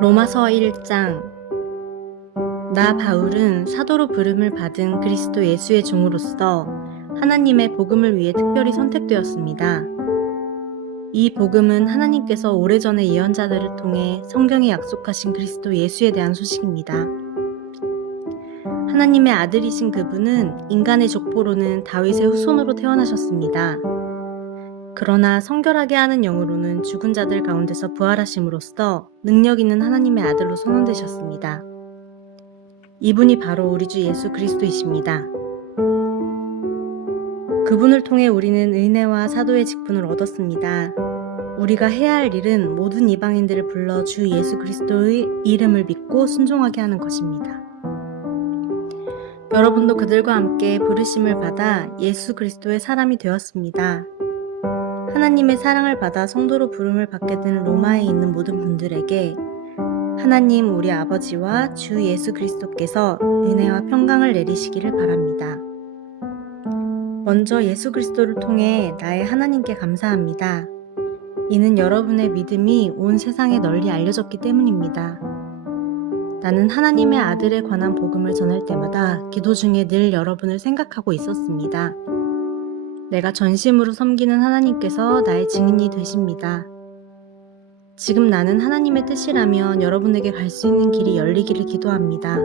로마서 1장. 나 바울은 사도로 부름을 받은 그리스도 예수의 종으로서 하나님의 복음을 위해 특별히 선택되었습니다. 이 복음은 하나님께서 오래전에 예언자들을 통해 성경에 약속하신 그리스도 예수에 대한 소식입니다. 하나님의 아들이신 그분은 인간의 족보로는 다윗의 후손으로 태어나셨습니다. 그러나 성결하게 하는 영으로는 죽은 자들 가운데서 부활하심으로써 능력 있는 하나님의 아들로 선언되셨습니다. 이분이 바로 우리 주 예수 그리스도이십니다. 그분을 통해 우리는 은혜와 사도의 직분을 얻었습니다. 우리가 해야 할 일은 모든 이방인들을 불러 주 예수 그리스도의 이름을 믿고 순종하게 하는 것입니다. 여러분도 그들과 함께 부르심을 받아 예수 그리스도의 사람이 되었습니다. 하나님의 사랑을 받아 성도로 부름을 받게 된 로마에 있는 모든 분들에게 하나님 우리 아버지와 주 예수 그리스도께서 은혜와 평강을 내리시기를 바랍니다. 먼저 예수 그리스도를 통해 나의 하나님께 감사합니다. 이는 여러분의 믿음이 온 세상에 널리 알려졌기 때문입니다. 나는 하나님의 아들에 관한 복음을 전할 때마다 기도 중에 늘 여러분을 생각하고 있었습니다. 내가 전심으로 섬기는 하나님께서 나의 증인이 되십니다. 지금 나는 하나님의 뜻이라면 여러분에게 갈 수 있는 길이 열리기를 기도합니다.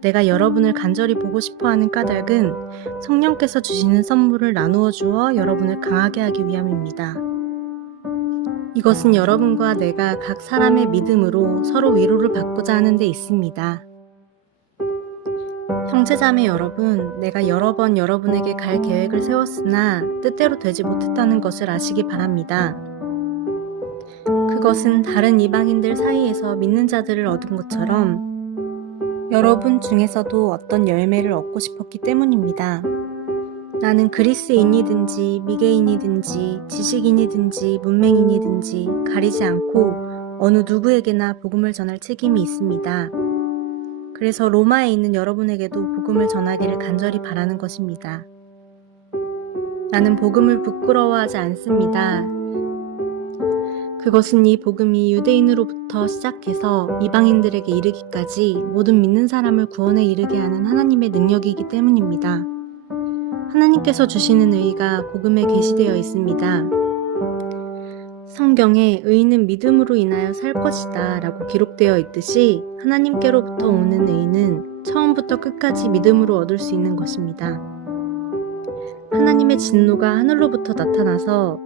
내가 여러분을 간절히 보고 싶어하는 까닭은 성령께서 주시는 선물을 나누어 주어 여러분을 강하게 하기 위함입니다. 이것은 여러분과 내가 각 사람의 믿음으로 서로 위로를 받고자 하는 데 있습니다. 형제자매 여러분, 내가 여러 번 여러분에게 갈 계획을 세웠으나 뜻대로 되지 못했다는 것을 아시기 바랍니다. 그것은 다른 이방인들 사이에서 믿는 자들을 얻은 것처럼 여러분 중에서도 어떤 열매를 얻고 싶었기 때문입니다. 나는 그리스인이든지 미개인이든지 지식인이든지 문맹인이든지 가리지 않고 어느 누구에게나 복음을 전할 책임이 있습니다. 그래서 로마에 있는 여러분에게도 복음을 전하기를 간절히 바라는 것입니다. 나는 복음을 부끄러워하지 않습니다. 그것은 이 복음이 유대인으로부터 시작해서 이방인들에게 이르기까지 모든 믿는 사람을 구원에 이르게 하는 하나님의 능력이기 때문입니다. 하나님께서 주시는 의가 복음에 계시되어 있습니다. 성경에 의인은 믿음으로 인하여 살 것이다 라고 기록되어 있듯이 하나님께로부터 오는 의는 처음부터 끝까지 믿음으로 얻을 수 있는 것입니다. 하나님의 진노가 하늘로부터 나타나서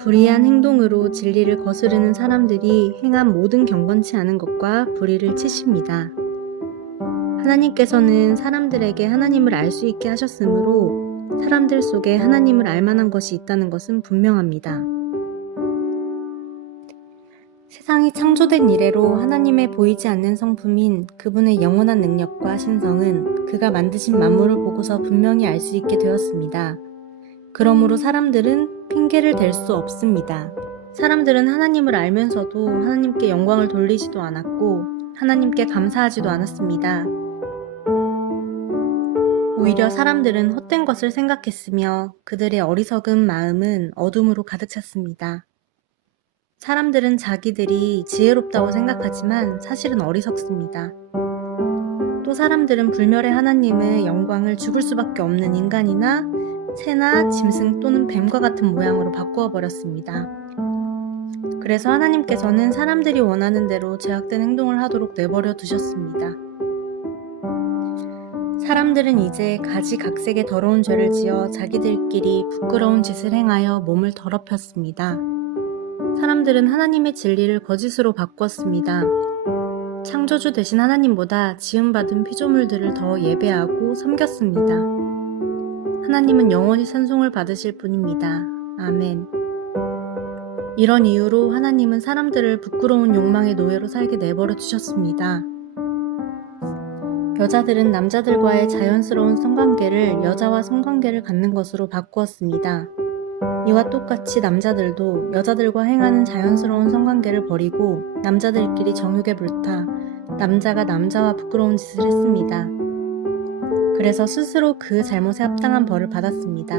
불의한 행동으로 진리를 거스르는 사람들이 행한 모든 경건치 않은 것과 불의를 치십니다. 하나님께서는 사람들에게 하나님을 알 수 있게 하셨으므로 사람들 속에 하나님을 알 만한 것이 있다는 것은 분명합니다. 세상이 창조된 이래로 하나님의 보이지 않는 성품인 그분의 영원한 능력과 신성은 그가 만드신 만물을 보고서 분명히 알 수 있게 되었습니다. 그러므로 사람들은 핑계를 댈 수 없습니다. 사람들은 하나님을 알면서도 하나님께 영광을 돌리지도 않았고 하나님께 감사하지도 않았습니다. 오히려 사람들은 헛된 것을 생각했으며 그들의 어리석은 마음은 어둠으로 가득 찼습니다. 사람들은 자기들이 지혜롭다고 생각하지만 사실은 어리석습니다. 또 사람들은 불멸의 하나님의 영광을 죽을 수밖에 없는 인간이나 새나 짐승 또는 뱀과 같은 모양으로 바꾸어 버렸습니다. 그래서 하나님께서는 사람들이 원하는 대로 죄악된 행동을 하도록 내버려 두셨습니다. 사람들은 이제 가지각색의 더러운 죄를 지어 자기들끼리 부끄러운 짓을 행하여 몸을 더럽혔습니다. 사람들은 하나님의 진리를 거짓으로 바꾸었습니다. 창조주 되신 하나님보다 지음받은 피조물들을 더 예배하고 섬겼습니다. 하나님은 영원히 찬송을 받으실 분입니다. 아멘. 이런 이유로 하나님은 사람들을 부끄러운 욕망의 노예로 살게 내버려 두셨습니다. 여자들은 남자들과의 자연스러운 성관계를 여자와 성관계를 갖는 것으로 바꾸었습니다. 이와 똑같이 남자들도 여자들과 행하는 자연스러운 성관계를 버리고 남자들끼리 정욕에 불타 남자가 남자와 부끄러운 짓을 했습니다. 그래서 스스로 그 잘못에 합당한 벌을 받았습니다.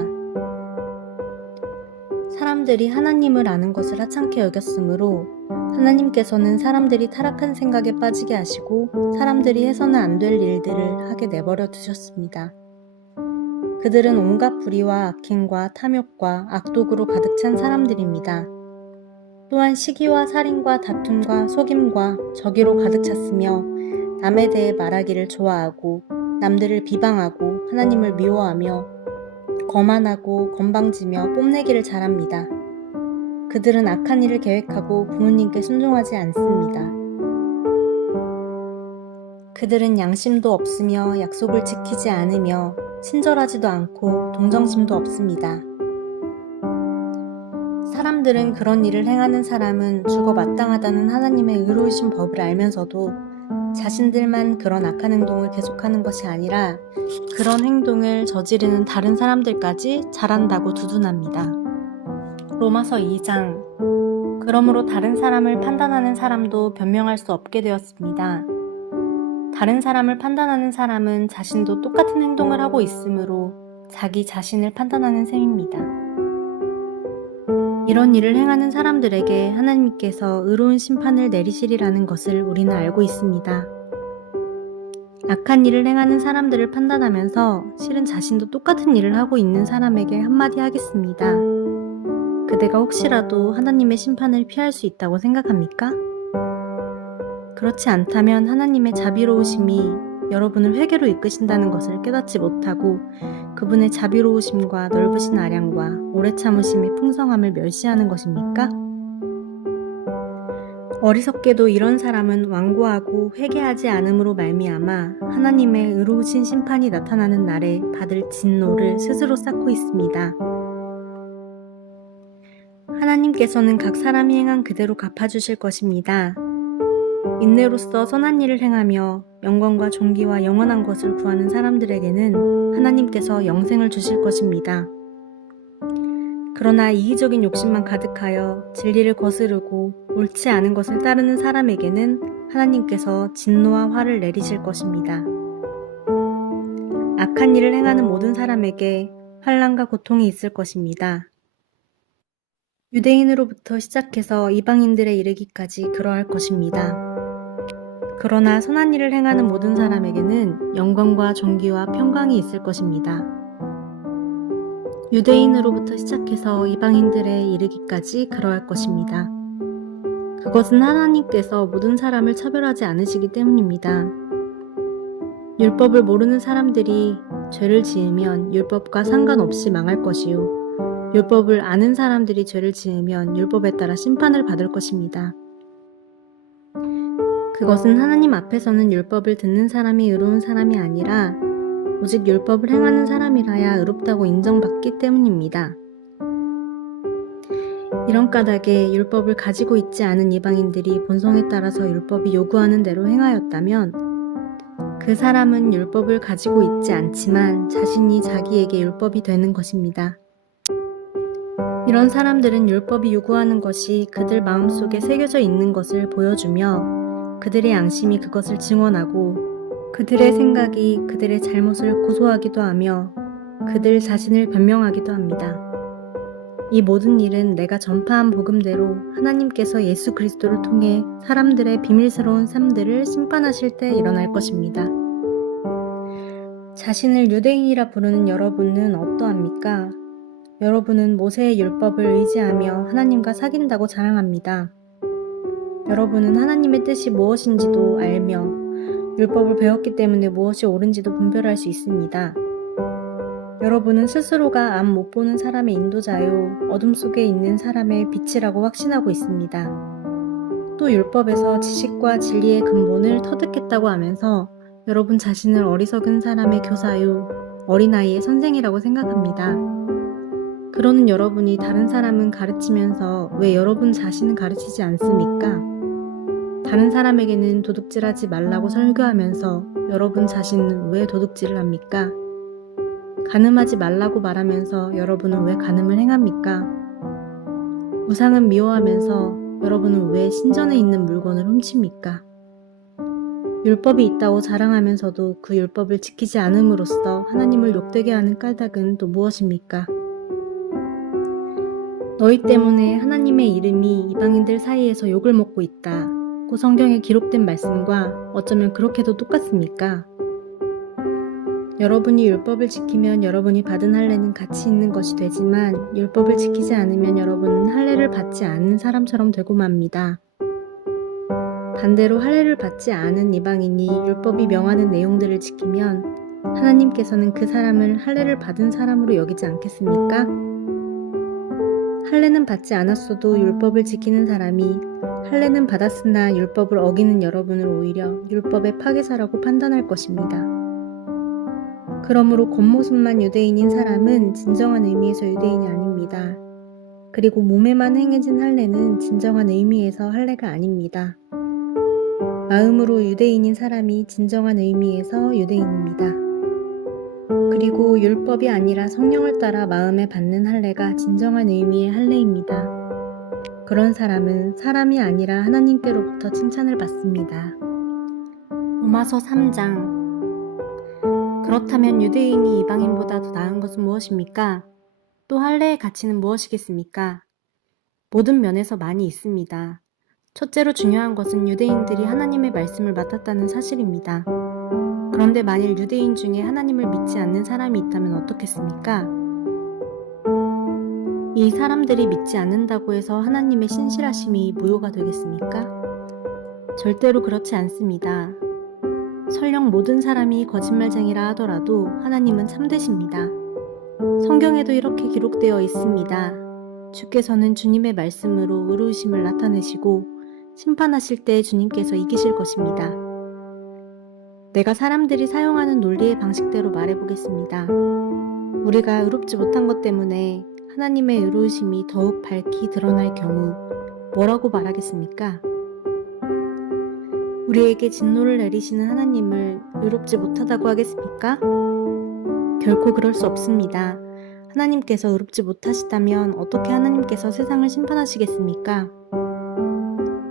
사람들이 하나님을 아는 것을 하찮게 여겼으므로 하나님께서는 사람들이 타락한 생각에 빠지게 하시고 사람들이 해서는 안 될 일들을 하게 내버려 두셨습니다. 그들은 온갖 불의와 악행과 탐욕과 악독으로 가득 찬 사람들입니다. 또한 시기와 살인과 다툼과 속임과 저기로 가득 찼으며 남에 대해 말하기를 좋아하고 남들을 비방하고 하나님을 미워하며 거만하고 건방지며 뽐내기를 잘합니다. 그들은 악한 일을 계획하고 부모님께 순종하지 않습니다. 그들은 양심도 없으며 약속을 지키지 않으며 친절하지도 않고 동정심도 없습니다. 사람들은 그런 일을 행하는 사람은 죽어 마땅하다는 하나님의 의로우신 법을 알면서도 자신들만 그런 악한 행동을 계속하는 것이 아니라 그런 행동을 저지르는 다른 사람들까지 잘한다고 두둔합니다. 로마서 2장. 그러므로 다른 사람을 판단하는 사람도 변명할 수 없게 되었습니다. 다른 사람을 판단하는 사람은 자신도 똑같은 행동을 하고 있으므로 자기 자신을 판단하는 셈입니다. 이런 일을 행하는 사람들에게 하나님께서 의로운 심판을 내리시리라는 것을 우리는 알고 있습니다. 악한 일을 행하는 사람들을 판단하면서 실은 자신도 똑같은 일을 하고 있는 사람에게 한마디 하겠습니다. 그대가 혹시라도 하나님의 심판을 피할 수 있다고 생각합니까? 그렇지 않다면 하나님의 자비로우심이 여러분을 회개로 이끄신다는 것을 깨닫지 못하고 그분의 자비로우심과 넓으신 아량과 오래 참으심의 풍성함을 멸시하는 것입니까? 어리석게도 이런 사람은 완고하고 회개하지 않음으로 말미암아 하나님의 의로우신 심판이 나타나는 날에 받을 진노를 스스로 쌓고 있습니다. 하나님께서는 각 사람이 행한 그대로 갚아주실 것입니다. 인내로써 선한 일을 행하며 영광과 존귀와 영원한 것을 구하는 사람들에게는 하나님께서 영생을 주실 것입니다. 그러나 이기적인 욕심만 가득하여 진리를 거스르고 옳지 않은 것을 따르는 사람에게는 하나님께서 진노와 화를 내리실 것입니다. 악한 일을 행하는 모든 사람에게 환난과 고통이 있을 것입니다. 유대인으로부터 시작해서 이방인들에 이르기까지 그러할 것입니다. 그러나 선한 일을 행하는 모든 사람에게는 영광과 존귀와 평강이 있을 것입니다. 유대인으로부터 시작해서 이방인들에 이르기까지 그러할 것입니다. 그것은 하나님께서 모든 사람을 차별하지 않으시기 때문입니다. 율법을 모르는 사람들이 죄를 지으면 율법과 상관없이 망할 것이요 율법을 아는 사람들이 죄를 지으면 율법에 따라 심판을 받을 것입니다. 그것은 하나님 앞에서는 율법을 듣는 사람이 의로운 사람이 아니라 오직 율법을 행하는 사람이라야 의롭다고 인정받기 때문입니다. 이런 까닭에 율법을 가지고 있지 않은 이방인들이 본성에 따라서 율법이 요구하는 대로 행하였다면 그 사람은 율법을 가지고 있지 않지만 자신이 자기에게 율법이 되는 것입니다. 이런 사람들은 율법이 요구하는 것이 그들 마음속에 새겨져 있는 것을 보여주며 그들의 양심이 그것을 증언하고 그들의 생각이 그들의 잘못을 고소하기도 하며 그들 자신을 변명하기도 합니다. 이 모든 일은 내가 전파한 복음대로 하나님께서 예수 그리스도를 통해 사람들의 비밀스러운 삶들을 심판하실 때 일어날 것입니다. 자신을 유대인이라 부르는 여러분은 어떠합니까? 여러분은 모세의 율법을 의지하며 하나님과 사귄다고 자랑합니다. 여러분은 하나님의 뜻이 무엇인지도 알며 율법을 배웠기 때문에 무엇이 옳은지도 분별할 수 있습니다. 여러분은 스스로가 앞 못 보는 사람의 인도자요 어둠 속에 있는 사람의 빛이라고 확신하고 있습니다. 또 율법에서 지식과 진리의 근본을 터득했다고 하면서 여러분 자신을 어리석은 사람의 교사요 어린아이의 선생이라고 생각합니다. 그러는 여러분이 다른 사람은 가르치면서 왜 여러분 자신은 가르치지 않습니까? 다른 사람에게는 도둑질하지 말라고 설교하면서 여러분 자신은 왜 도둑질을 합니까? 간음하지 말라고 말하면서 여러분은 왜 간음을 행합니까? 우상은 미워하면서 여러분은 왜 신전에 있는 물건을 훔칩니까? 율법이 있다고 자랑하면서도 그 율법을 지키지 않음으로써 하나님을 욕되게 하는 까닭은 또 무엇입니까? 너희 때문에 하나님의 이름이 이방인들 사이에서 욕을 먹고 있다. 고 성경에 기록된 말씀과 어쩌면 그렇게도 똑같습니까? 여러분이 율법을 지키면 여러분이 받은 할례는 가치 있는 것이 되지만 율법을 지키지 않으면 여러분은 할례를 받지 않는 사람처럼 되고 맙니다. 반대로 할례를 받지 않은 이방인이 율법이 명하는 내용들을 지키면 하나님께서는 그 사람을 할례를 받은 사람으로 여기지 않겠습니까? 할례는 받지 않았어도 율법을 지키는 사람이 할례는 받았으나 율법을 어기는 여러분을 오히려 율법의 파괴자라고 판단할 것입니다. 그러므로 겉모습만 유대인인 사람은 진정한 의미에서 유대인이 아닙니다. 그리고 몸에만 행해진 할례는 진정한 의미에서 할례가 아닙니다. 마음으로 유대인인 사람이 진정한 의미에서 유대인입니다. 그리고 율법이 아니라 성령을 따라 마음에 받는 할례가 진정한 의미의 할례입니다. 그런 사람은 사람이 아니라 하나님께로부터 칭찬을 받습니다. 로마서 3장. 그렇다면 유대인이 이방인보다 더 나은 것은 무엇입니까? 또 할례의 가치는 무엇이겠습니까? 모든 면에서 많이 있습니다. 첫째로 중요한 것은 유대인들이 하나님의 말씀을 맡았다는 사실입니다. 그런데 만일 유대인 중에 하나님을 믿지 않는 사람이 있다면 어떻겠습니까? 이 사람들이 믿지 않는다고 해서 하나님의 신실하심이 무효가 되겠습니까? 절대로 그렇지 않습니다. 설령 모든 사람이 거짓말쟁이라 하더라도 하나님은 참되십니다. 성경에도 이렇게 기록되어 있습니다. 주께서는 주님의 말씀으로 의로우심을 나타내시고 심판하실 때 주님께서 이기실 것입니다. 내가 사람들이 사용하는 논리의 방식대로 말해보겠습니다. 우리가 의롭지 못한 것 때문에 하나님의 의로우심이 더욱 밝히 드러날 경우 뭐라고 말하겠습니까? 우리에게 진노를 내리시는 하나님을 의롭지 못하다고 하겠습니까? 결코 그럴 수 없습니다. 하나님께서 의롭지 못하시다면 어떻게 하나님께서 세상을 심판하시겠습니까?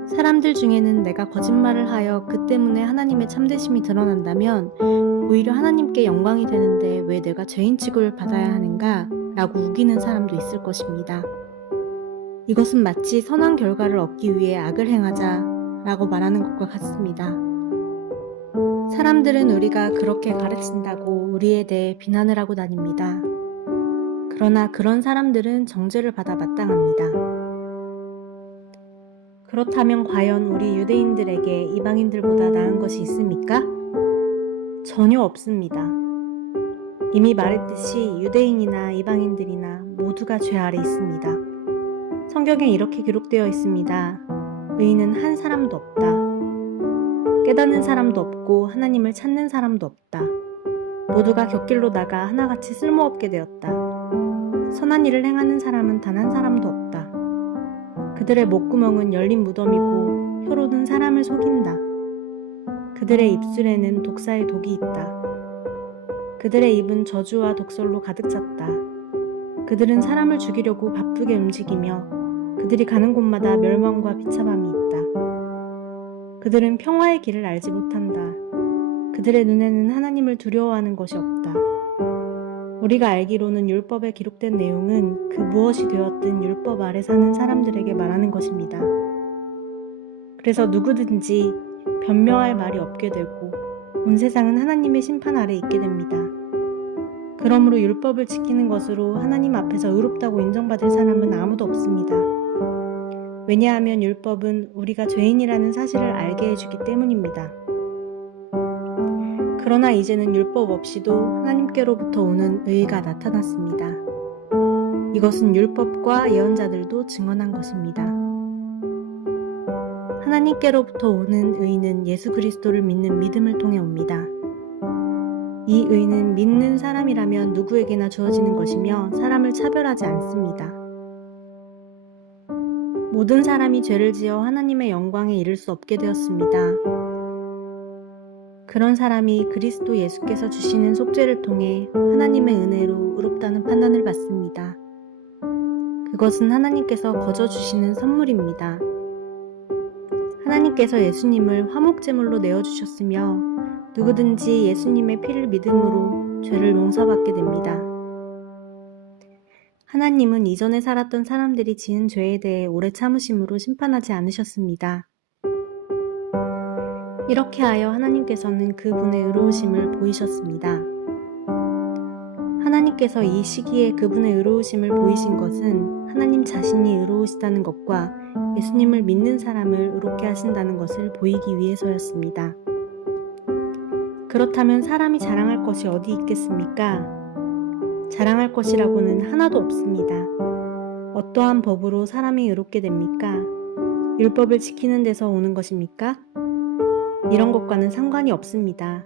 사람들 중에는 내가 거짓말을 하여 그 때문에 하나님의 참되심이 드러난다면 오히려 하나님께 영광이 되는데 왜 내가 죄인 취급을 받아야 하는가? 라고 우기는 사람도 있을 것입니다. 이것은 마치 선한 결과를 얻기 위해 악을 행하자 라고 말하는 것과 같습니다. 사람들은 우리가 그렇게 가르친다고 우리에 대해 비난을 하고 다닙니다. 그러나 그런 사람들은 정죄를 받아 마땅합니다. 그렇다면 과연 우리 유대인들에게 이방인들보다 나은 것이 있습니까? 전혀 없습니다. 이미 말했듯이 유대인이나 이방인들이나 모두가 죄 아래 있습니다. 성경에 이렇게 기록되어 있습니다. 의인은 한 사람도 없다. 깨닫는 사람도 없고 하나님을 찾는 사람도 없다. 모두가 곁길로 나가 하나같이 쓸모없게 되었다. 선한 일을 행하는 사람은 단 한 사람도 없다. 그들의 목구멍은 열린 무덤이고 혀로는 사람을 속인다. 그들의 입술에는 독사의 독이 있다. 그들의 입은 저주와 독설로 가득 찼다. 그들은 사람을 죽이려고 바쁘게 움직이며 그들이 가는 곳마다 멸망과 비참함이 있다. 그들은 평화의 길을 알지 못한다. 그들의 눈에는 하나님을 두려워하는 것이 없다. 우리가 알기로는 율법에 기록된 내용은 그 무엇이 되었든 율법 아래 사는 사람들에게 말하는 것입니다. 그래서 누구든지 변명할 말이 없게 되고 온 세상은 하나님의 심판 아래 있게 됩니다. 그러므로 율법을 지키는 것으로 하나님 앞에서 의롭다고 인정받을 사람은 아무도 없습니다. 왜냐하면 율법은 우리가 죄인이라는 사실을 알게 해주기 때문입니다. 그러나 이제는 율법 없이도 하나님께로부터 오는 의가 나타났습니다. 이것은 율법과 예언자들도 증언한 것입니다. 하나님께로부터 오는 의는 예수 그리스도를 믿는 믿음을 통해 옵니다. 이 의는 믿는 사람이라면 누구에게나 주어지는 것이며 사람을 차별하지 않습니다. 모든 사람이 죄를 지어 하나님의 영광에 이를 수 없게 되었습니다. 그런 사람이 그리스도 예수께서 주시는 속죄를 통해 하나님의 은혜로 의롭다는 판단을 받습니다. 그것은 하나님께서 거저 주시는 선물입니다. 하나님께서 예수님을 화목제물로 내어주셨으며 누구든지 예수님의 피를 믿음으로 죄를 용서받게 됩니다. 하나님은 이전에 살았던 사람들이 지은 죄에 대해 오래 참으심으로 심판하지 않으셨습니다. 이렇게 하여 하나님께서는 그분의 의로우심을 보이셨습니다. 하나님께서 이 시기에 그분의 의로우심을 보이신 것은 하나님 자신이 의로우시다는 것과 예수님을 믿는 사람을 의롭게 하신다는 것을 보이기 위해서였습니다. 그렇다면 사람이 자랑할 것이 어디 있겠습니까? 자랑할 것이라고는 하나도 없습니다. 어떠한 법으로 사람이 의롭게 됩니까? 율법을 지키는 데서 오는 것입니까? 이런 것과는 상관이 없습니다.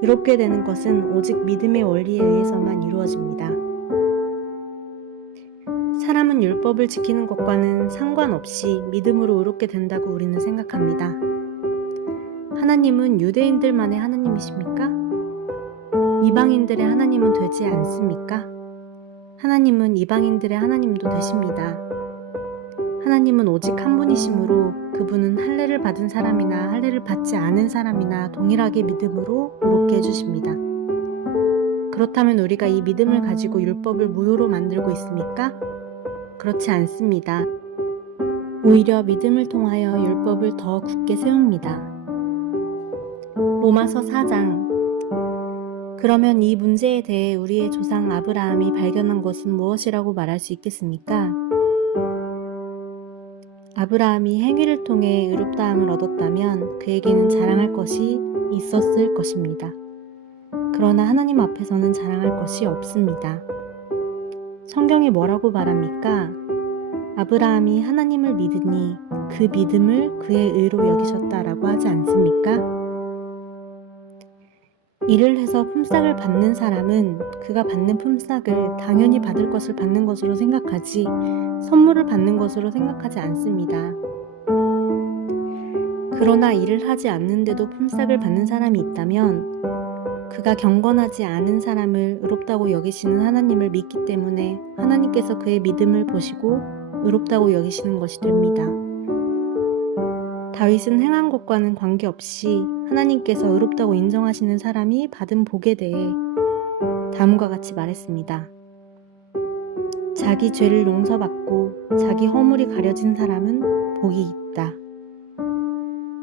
의롭게 되는 것은 오직 믿음의 원리에 의해서만 이루어집니다. 사람은 율법을 지키는 것과는 상관없이 믿음으로 의롭게 된다고 우리는 생각합니다. 하나님은 유대인들만의 하나님이십니까? 이방인들의 하나님은 되지 않습니까? 하나님은 이방인들의 하나님도 되십니다. 하나님은 오직 한 분이시므로 그분은 할례를 받은 사람이나 할례를 받지 않은 사람이나 동일하게 믿음으로 의롭게 해주십니다. 그렇다면 우리가 이 믿음을 가지고 율법을 무효로 만들고 있습니까? 그렇지 않습니다. 오히려 믿음을 통하여 율법을 더 굳게 세웁니다. 로마서 4장. 그러면 이 문제에 대해 우리의 조상 아브라함이 발견한 것은 무엇이라고 말할 수 있겠습니까? 아브라함이 행위를 통해 의롭다함을 얻었다면 그에게는 자랑할 것이 있었을 것입니다. 그러나 하나님 앞에서는 자랑할 것이 없습니다. 성경이 뭐라고 말합니까? 아브라함이 하나님을 믿으니 그 믿음을 그의 의로 여기셨다라고 하지 않습니까? 일을 해서 품삯을 받는 사람은 그가 받는 품삯을 당연히 받을 것을 받는 것으로 생각하지 선물을 받는 것으로 생각하지 않습니다. 그러나 일을 하지 않는데도 품삯을 받는 사람이 있다면 그가 경건하지 않은 사람을 의롭다고 여기시는 하나님을 믿기 때문에 하나님께서 그의 믿음을 보시고 의롭다고 여기시는 것이 됩니다. 다윗은 행한 것과는 관계없이 하나님께서 의롭다고 인정하시는 사람이 받은 복에 대해 다음과 같이 말했습니다. 자기 죄를 용서받고 자기 허물이 가려진 사람은 복이 있다.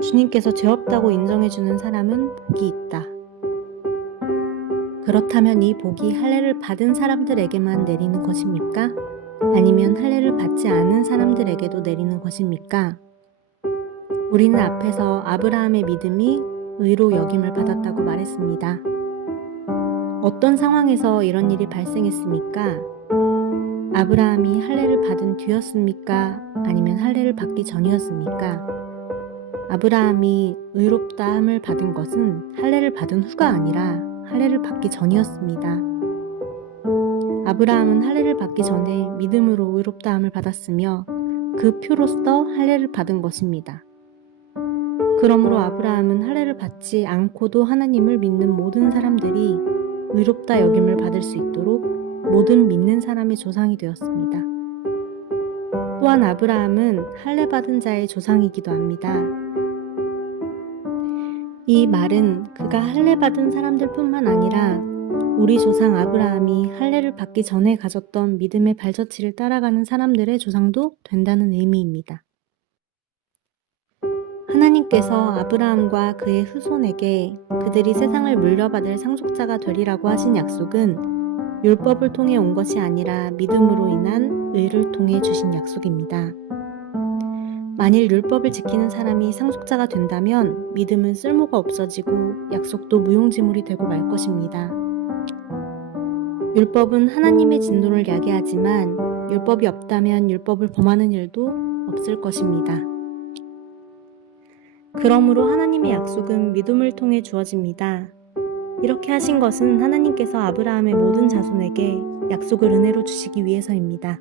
주님께서 죄 없다고 인정해주는 사람은 복이 있다. 그렇다면 이 복이 할례를 받은 사람들에게만 내리는 것입니까? 아니면 할례를 받지 않은 사람들에게도 내리는 것입니까? 우리는 앞에서 아브라함의 믿음이 의로 여김을 받았다고 말했습니다. 어떤 상황에서 이런 일이 발생했습니까? 아브라함이 할례를 받은 뒤였습니까? 아니면 할례를 받기 전이었습니까? 아브라함이 의롭다함을 받은 것은 할례를 받은 후가 아니라 할례를 받기 전이었습니다. 아브라함은 할례를 받기 전에 믿음으로 의롭다함을 받았으며 그 표로써 할례를 받은 것입니다. 그러므로 아브라함은 할례를 받지 않고도 하나님을 믿는 모든 사람들이 의롭다 여김을 받을 수 있도록 모든 믿는 사람의 조상이 되었습니다. 또한 아브라함은 할례 받은 자의 조상이기도 합니다. 이 말은 그가 할례 받은 사람들뿐만 아니라 우리 조상 아브라함이 할례를 받기 전에 가졌던 믿음의 발자취를 따라가는 사람들의 조상도 된다는 의미입니다. 하나님께서 아브라함과 그의 후손에게 그들이 세상을 물려받을 상속자가 되리라고 하신 약속은 율법을 통해 온 것이 아니라 믿음으로 인한 의를 통해 주신 약속입니다. 만일 율법을 지키는 사람이 상속자가 된다면 믿음은 쓸모가 없어지고 약속도 무용지물이 되고 말 것입니다. 율법은 하나님의 진노를 야기하지만 율법이 없다면 율법을 범하는 일도 없을 것입니다. 그러므로 하나님의 약속은 믿음을 통해 주어집니다. 이렇게 하신 것은 하나님께서 아브라함의 모든 자손에게 약속을 은혜로 주시기 위해서입니다.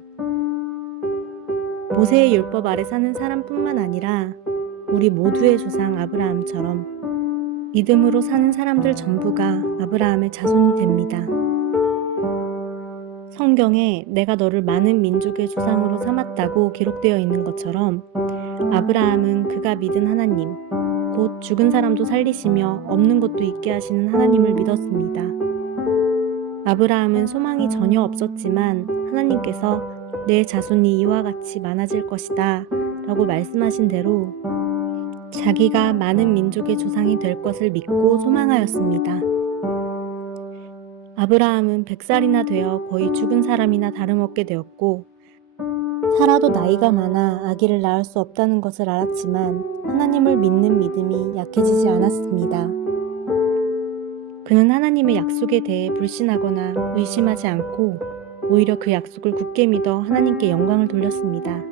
모세의 율법 아래 사는 사람뿐만 아니라 우리 모두의 조상 아브라함처럼 믿음으로 사는 사람들 전부가 아브라함의 자손이 됩니다. 성경에 내가 너를 많은 민족의 조상으로 삼았다고 기록되어 있는 것처럼 아브라함은 그가 믿은 하나님, 곧 죽은 사람도 살리시며 없는 것도 있게 하시는 하나님을 믿었습니다. 아브라함은 소망이 전혀 없었지만 하나님께서 내 자손이 이와 같이 많아질 것이다 라고 말씀하신 대로 자기가 많은 민족의 조상이 될 것을 믿고 소망하였습니다. 아브라함은 100살이나 되어 거의 죽은 사람이나 다름없게 되었고 사라도 나이가 많아 아기를 낳을 수 없다는 것을 알았지만 하나님을 믿는 믿음이 약해지지 않았습니다. 그는 하나님의 약속에 대해 불신하거나 의심하지 않고 오히려 그 약속을 굳게 믿어 하나님께 영광을 돌렸습니다.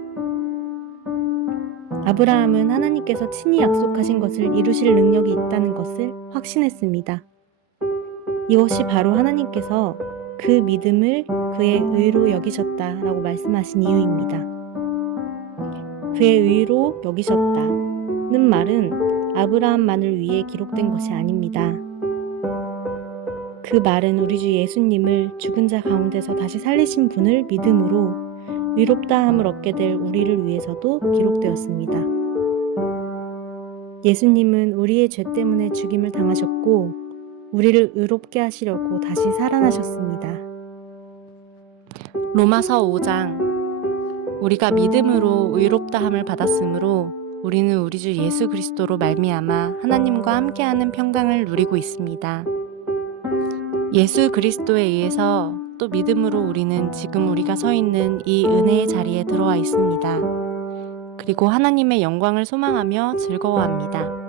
아브라함은 하나님께서 친히 약속하신 것을 이루실 능력이 있다는 것을 확신했습니다. 이것이 바로 하나님께서 그 믿음을 그의 의로 여기셨다라고 말씀하신 이유입니다. 그의 의로 여기셨다는 말은 아브라함만을 위해 기록된 것이 아닙니다. 그 말은 우리 주 예수님을 죽은 자 가운데서 다시 살리신 분을 믿음으로 의롭다함을 얻게 될 우리를 위해서도 기록되었습니다. 예수님은 우리의 죄 때문에 죽임을 당하셨고 우리를 의롭게 하시려고 다시 살아나셨습니다. 로마서 5장 우리가 믿음으로 의롭다함을 받았으므로 우리는 우리 주 예수 그리스도로 말미암아 하나님과 함께하는 평강을 누리고 있습니다. 예수 그리스도에 의해서 또 믿음으로 우리는 지금 우리가 서 있는 이 은혜의 자리에 들어와 있습니다. 그리고 하나님의 영광을 소망하며 즐거워합니다.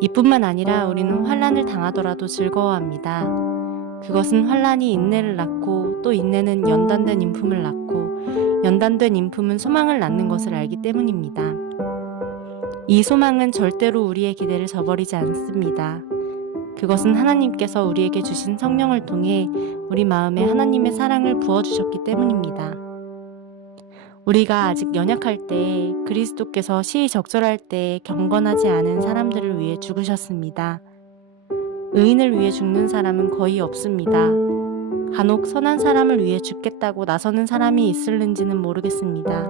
이뿐만 아니라 우리는 환난을 당하더라도 즐거워합니다. 그것은 환난이 인내를 낳고 또 인내는 연단된 인품을 낳고 연단된 인품은 소망을 낳는 것을 알기 때문입니다. 이 소망은 절대로 우리의 기대를 저버리지 않습니다. 그것은 하나님께서 우리에게 주신 성령을 통해 우리 마음에 하나님의 사랑을 부어주셨기 때문입니다. 우리가 아직 연약할 때 그리스도께서 시의적절할 때 경건하지 않은 사람들을 위해 죽으셨습니다. 의인을 위해 죽는 사람은 거의 없습니다. 간혹 선한 사람을 위해 죽겠다고 나서는 사람이 있을는지는 모르겠습니다.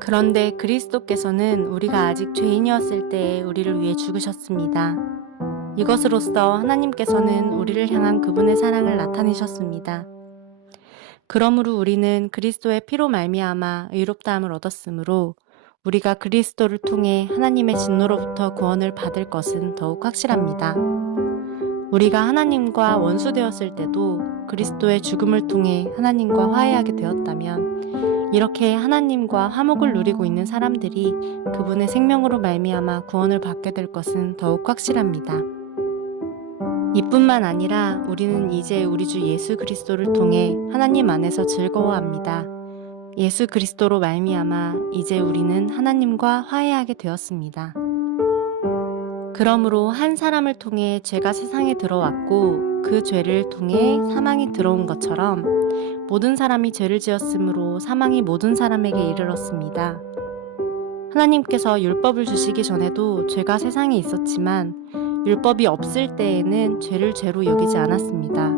그런데 그리스도께서는 우리가 아직 죄인이었을 때에 우리를 위해 죽으셨습니다. 이것으로써 하나님께서는 우리를 향한 그분의 사랑을 나타내셨습니다. 그러므로 우리는 그리스도의 피로 말미암아 의롭다함을 얻었으므로 우리가 그리스도를 통해 하나님의 진노로부터 구원을 받을 것은 더욱 확실합니다. 우리가 하나님과 원수되었을 때도 그리스도의 죽음을 통해 하나님과 화해하게 되었다면 이렇게 하나님과 화목을 누리고 있는 사람들이 그분의 생명으로 말미암아 구원을 받게 될 것은 더욱 확실합니다. 이뿐만 아니라 우리는 이제 우리 주 예수 그리스도를 통해 하나님 안에서 즐거워합니다. 예수 그리스도로 말미암아 이제 우리는 하나님과 화해하게 되었습니다. 그러므로 한 사람을 통해 죄가 세상에 들어왔고 그 죄를 통해 사망이 들어온 것처럼 모든 사람이 죄를 지었으므로 사망이 모든 사람에게 이르렀습니다. 하나님께서 율법을 주시기 전에도 죄가 세상에 있었지만 율법이 없을 때에는 죄를 죄로 여기지 않았습니다.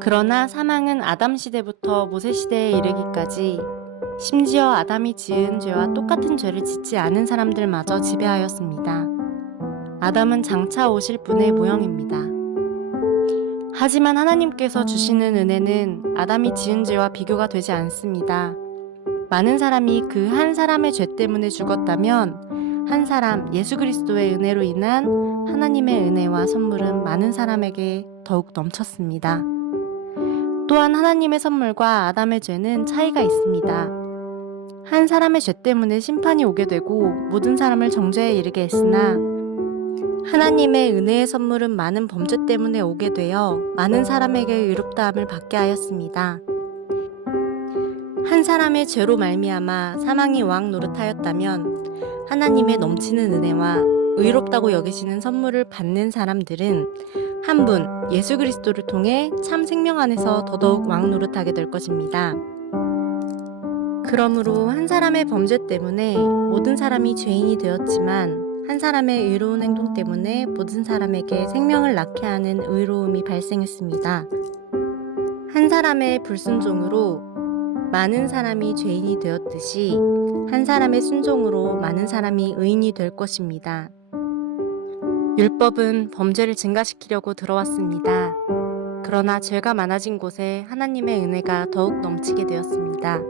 그러나 사망은 아담 시대부터 모세 시대에 이르기까지 심지어 아담이 지은 죄와 똑같은 죄를 짓지 않은 사람들마저 지배하였습니다. 아담은 장차 오실 분의 모형입니다. 하지만 하나님께서 주시는 은혜는 아담이 지은 죄와 비교가 되지 않습니다. 많은 사람이 그 한 사람의 죄 때문에 죽었다면 한 사람 예수 그리스도의 은혜로 인한 하나님의 은혜와 선물은 많은 사람에게 더욱 넘쳤습니다. 또한 하나님의 선물과 아담의 죄는 차이가 있습니다. 한 사람의 죄 때문에 심판이 오게 되고 모든 사람을 정죄에 이르게 했으나 하나님의 은혜의 선물은 많은 범죄 때문에 오게 되어 많은 사람에게 의롭다함을 받게 하였습니다. 한 사람의 죄로 말미암아 사망이 왕 노릇하였다면 하나님의 넘치는 은혜와 의롭다고 여기시는 선물을 받는 사람들은 한 분 예수 그리스도를 통해 참 생명 안에서 더더욱 왕 노릇하게 될 것입니다. 그러므로 한 사람의 범죄 때문에 모든 사람이 죄인이 되었지만 한 사람의 의로운 행동 때문에 모든 사람에게 생명을 낳게 하는 의로움이 발생했습니다. 한 사람의 불순종으로 많은 사람이 죄인이 되었듯이 한 사람의 순종으로 많은 사람이 의인이 될 것입니다. 율법은 범죄를 증가시키려고 들어왔습니다. 그러나 죄가 많아진 곳에 하나님의 은혜가 더욱 넘치게 되었습니다.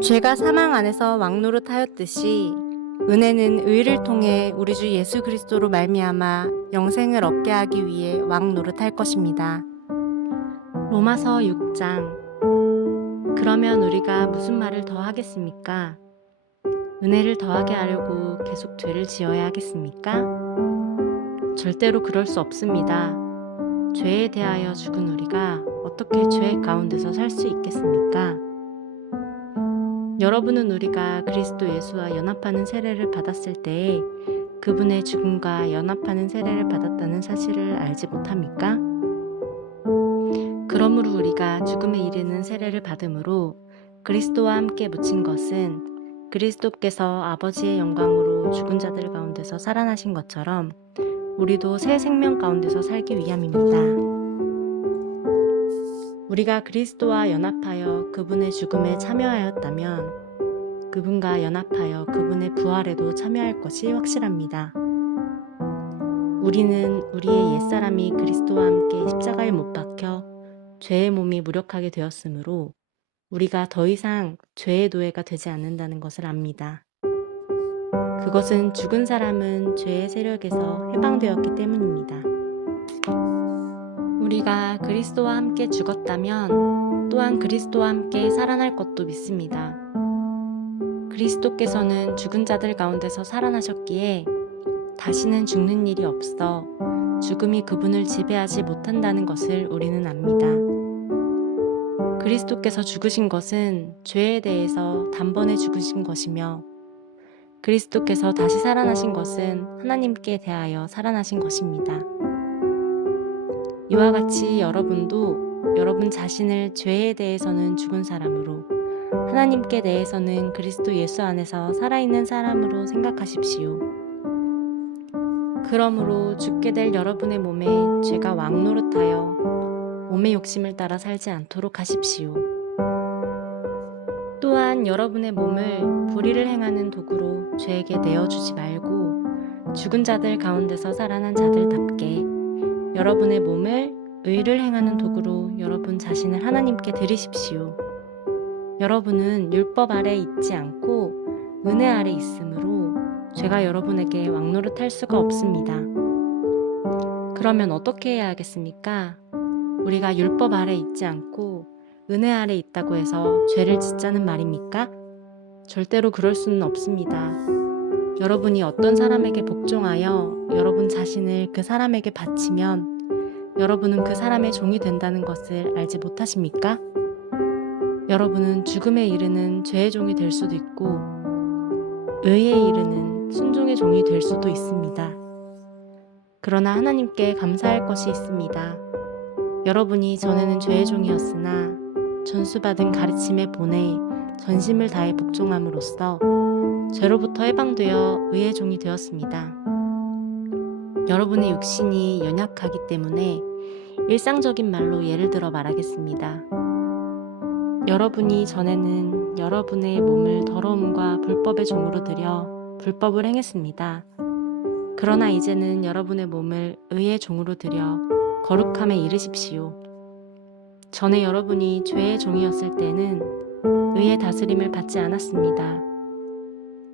죄가 사망 안에서 왕노릇하였듯이 은혜는 의를 통해 우리 주 예수 그리스도로 말미암아 영생을 얻게 하기 위해 왕노릇할 것입니다. 로마서 6장. 그러면 우리가 무슨 말을 더 하겠습니까? 은혜를 더하게 하려고 계속 죄를 지어야 하겠습니까? 절대로 그럴 수 없습니다. 죄에 대하여 죽은 우리가 어떻게 죄 가운데서 살 수 있겠습니까? 여러분은 우리가 그리스도 예수와 연합하는 세례를 받았을 때에 그분의 죽음과 연합하는 세례를 받았다는 사실을 알지 못합니까? 그러므로 우리가 죽음에 이르는 세례를 받음으로 그리스도와 함께 묻힌 것은 그리스도께서 아버지의 영광으로 죽은 자들 가운데서 살아나신 것처럼 우리도 새 생명 가운데서 살기 위함입니다. 우리가 그리스도와 연합하여 그분의 죽음에 참여하였다면 그분과 연합하여 그분의 부활에도 참여할 것이 확실합니다. 우리는 우리의 옛사람이 그리스도와 함께 십자가에 못 박혀 죄의 몸이 무력하게 되었으므로 우리가 더 이상 죄의 노예가 되지 않는다는 것을 압니다. 그것은 죽은 사람은 죄의 세력에서 해방되었기 때문입니다. 우리가 그리스도와 함께 죽었다면 또한 그리스도와 함께 살아날 것도 믿습니다. 그리스도께서는 죽은 자들 가운데서 살아나셨기에 다시는 죽는 일이 없어 죽음이 그분을 지배하지 못한다는 것을 우리는 압니다. 그리스도께서 죽으신 것은 죄에 대해서 단번에 죽으신 것이며 그리스도께서 다시 살아나신 것은 하나님께 대하여 살아나신 것입니다. 이와 같이 여러분도 여러분 자신을 죄에 대해서는 죽은 사람으로 하나님께 대해서는 그리스도 예수 안에서 살아있는 사람으로 생각하십시오. 그러므로 죽게 될 여러분의 몸에 죄가 왕노릇하여 몸의 욕심을 따라 살지 않도록 하십시오. 또한 여러분의 몸을 불의를 행하는 도구로 죄에게 내어주지 말고 죽은 자들 가운데서 살아난 자들답게 여러분의 몸을 의를 행하는 도구로 여러분 자신을 하나님께 드리십시오. 여러분은 율법 아래 있지 않고 은혜 아래 있으므로 죄가 여러분에게 왕노릇할 수가 없습니다. 그러면 어떻게 해야 하겠습니까? 우리가 율법 아래 있지 않고 은혜 아래 있다고 해서 죄를 짓자는 말입니까? 절대로 그럴 수는 없습니다. 여러분이 어떤 사람에게 복종하여 여러분 자신을 그 사람에게 바치면 여러분은 그 사람의 종이 된다는 것을 알지 못하십니까? 여러분은 죽음에 이르는 죄의 종이 될 수도 있고 의에 이르는 순종의 종이 될 수도 있습니다. 그러나 하나님께 감사할 것이 있습니다. 여러분이 전에는 죄의 종이었으나 전수받은 가르침에 본에 전심을 다해 복종함으로써 죄로부터 해방되어 의의 종이 되었습니다. 여러분의 육신이 연약하기 때문에 일상적인 말로 예를 들어 말하겠습니다. 여러분이 전에는 여러분의 몸을 더러움과 불법의 종으로 들여 불법을 행했습니다. 그러나 이제는 여러분의 몸을 의의 종으로 들여 거룩함에 이르십시오. 전에 여러분이 죄의 종이었을 때는 의의 다스림을 받지 않았습니다.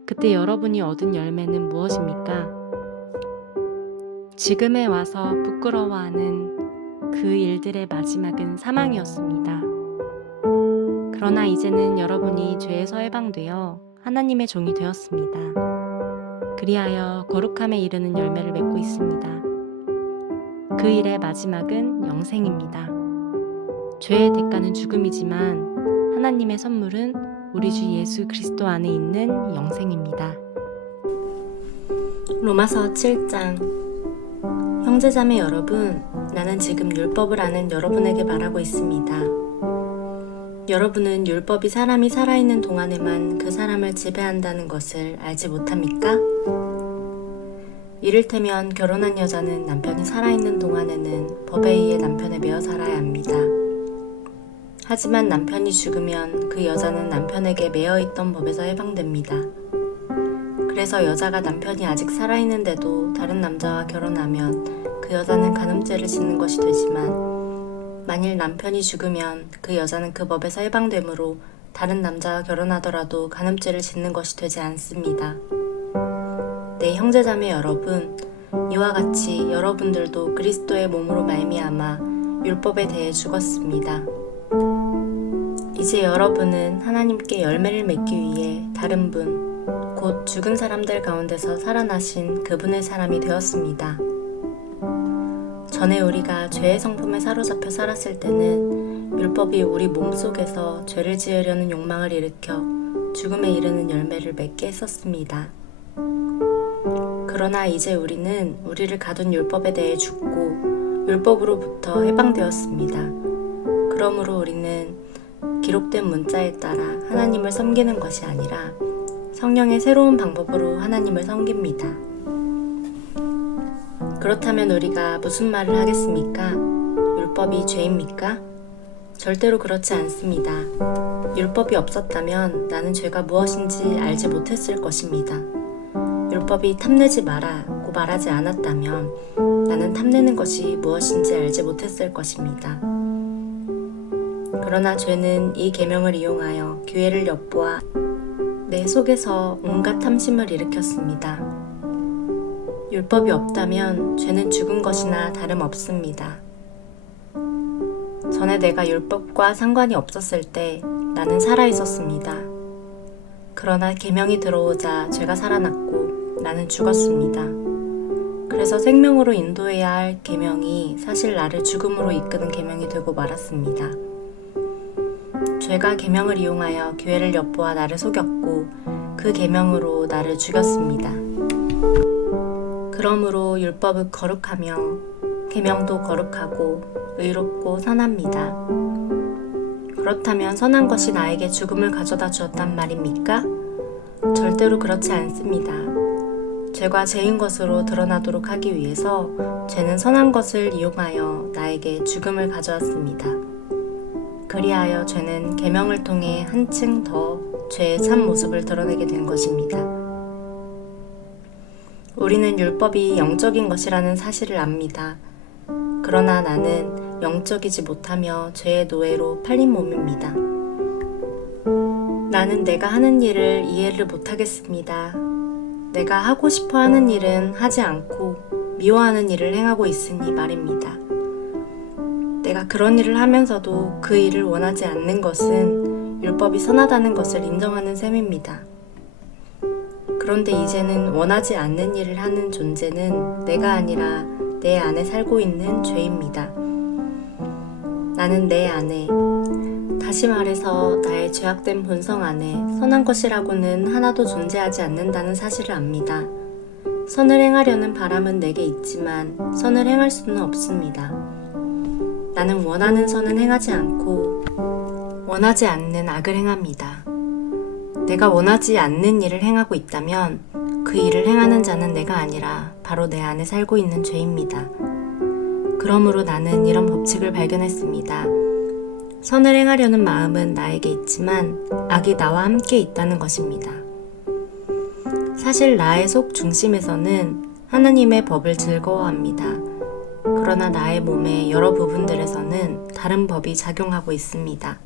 그때 여러분이 얻은 열매는 무엇입니까? 지금에 와서 부끄러워하는 그 일들의 마지막은 사망이었습니다. 그러나 이제는 여러분이 죄에서 해방되어 하나님의 종이 되었습니다. 그리하여 거룩함에 이르는 열매를 맺고 있습니다. 그 일의 마지막은 영생입니다. 죄의 대가는 죽음이지만 하나님의 선물은 우리 주 예수 그리스도 안에 있는 영생입니다. 로마서 7장. 형제자매 여러분, 나는 지금 율법을 아는 여러분에게 말하고 있습니다. 여러분은 율법이 사람이 살아있는 동안에만 그 사람을 지배한다는 것을 알지 못합니까? 이를테면 결혼한 여자는 남편이 살아있는 동안에는 법에 의해 남편에 매어 살아야 합니다. 하지만 남편이 죽으면 그 여자는 남편에게 매어 있던 법에서 해방됩니다. 그래서 여자가 남편이 아직 살아있는데도 다른 남자와 결혼하면 그 그 여자는 간음죄를 짓는 것이 되지만 만일 남편이 죽으면 그 여자는 그 법에서 해방되므로 다른 남자와 결혼하더라도 간음죄를 짓는 것이 되지 않습니다. 네, 형제자매 여러분, 이와 같이 여러분들도 그리스도의 몸으로 말미암아 율법에 대해 죽었습니다. 이제 여러분은 하나님께 열매를 맺기 위해 다른 분, 곧 죽은 사람들 가운데서 살아나신 그분의 사람이 되었습니다. 전에 우리가 죄의 성품에 사로잡혀 살았을 때는 율법이 우리 몸속에서 죄를 지으려는 욕망을 일으켜 죽음에 이르는 열매를 맺게 했었습니다. 그러나 이제 우리는 우리를 가둔 율법에 대해 죽고 율법으로부터 해방되었습니다. 그러므로 우리는 기록된 문자에 따라 하나님을 섬기는 것이 아니라 성령의 새로운 방법으로 하나님을 섬깁니다. 그렇다면 우리가 무슨 말을 하겠습니까? 율법이 죄입니까? 절대로 그렇지 않습니다. 율법이 없었다면 나는 죄가 무엇인지 알지 못했을 것입니다. 율법이 탐내지 마라고 말하지 않았다면 나는 탐내는 것이 무엇인지 알지 못했을 것입니다. 그러나 죄는 이 계명을 이용하여 기회를 엿보아 내 속에서 온갖 탐심을 일으켰습니다. 율법이 없다면 죄는 죽은 것이나 다름없습니다. 전에 내가 율법과 상관이 없었을 때 나는 살아있었습니다. 그러나 계명이 들어오자 죄가 살아났고 나는 죽었습니다. 그래서 생명으로 인도해야 할 계명이 사실 나를 죽음으로 이끄는 계명이 되고 말았습니다. 죄가 계명을 이용하여 기회를 엿보아 나를 속였고 그 계명으로 나를 죽였습니다. 그러므로 율법은 거룩하며 계명도 거룩하고 의롭고 선합니다. 그렇다면 선한 것이 나에게 죽음을 가져다 주었단 말입니까? 절대로 그렇지 않습니다. 죄가 죄인 것으로 드러나도록 하기 위해서 죄는 선한 것을 이용하여 나에게 죽음을 가져왔습니다. 그리하여 죄는 계명을 통해 한층 더 죄의 참 모습을 드러내게 된 것입니다. 우리는 율법이 영적인 것이라는 사실을 압니다. 그러나 나는 영적이지 못하며 죄의 노예로 팔린 몸입니다. 나는 내가 하는 일을 이해를 못하겠습니다. 내가 하고 싶어 하는 일은 하지 않고 미워하는 일을 행하고 있으니 말입니다. 내가 그런 일을 하면서도 그 일을 원하지 않는 것은 율법이 선하다는 것을 인정하는 셈입니다. 그런데 이제는 원하지 않는 일을 하는 존재는 내가 아니라 내 안에 살고 있는 죄입니다. 나는 내 안에, 다시 말해서 나의 죄악된 본성 안에 선한 것이라고는 하나도 존재하지 않는다는 사실을 압니다. 선을 행하려는 바람은 내게 있지만 선을 행할 수는 없습니다. 나는 원하는 선은 행하지 않고 원하지 않는 악을 행합니다. 내가 원하지 않는 일을 행하고 있다면 그 일을 행하는 자는 내가 아니라 바로 내 안에 살고 있는 죄입니다. 그러므로 나는 이런 법칙을 발견했습니다. 선을 행하려는 마음은 나에게 있지만 악이 나와 함께 있다는 것입니다. 사실 나의 속 중심에서는 하나님의 법을 즐거워합니다. 그러나 나의 몸의 여러 부분들에서는 다른 법이 작용하고 있습니다.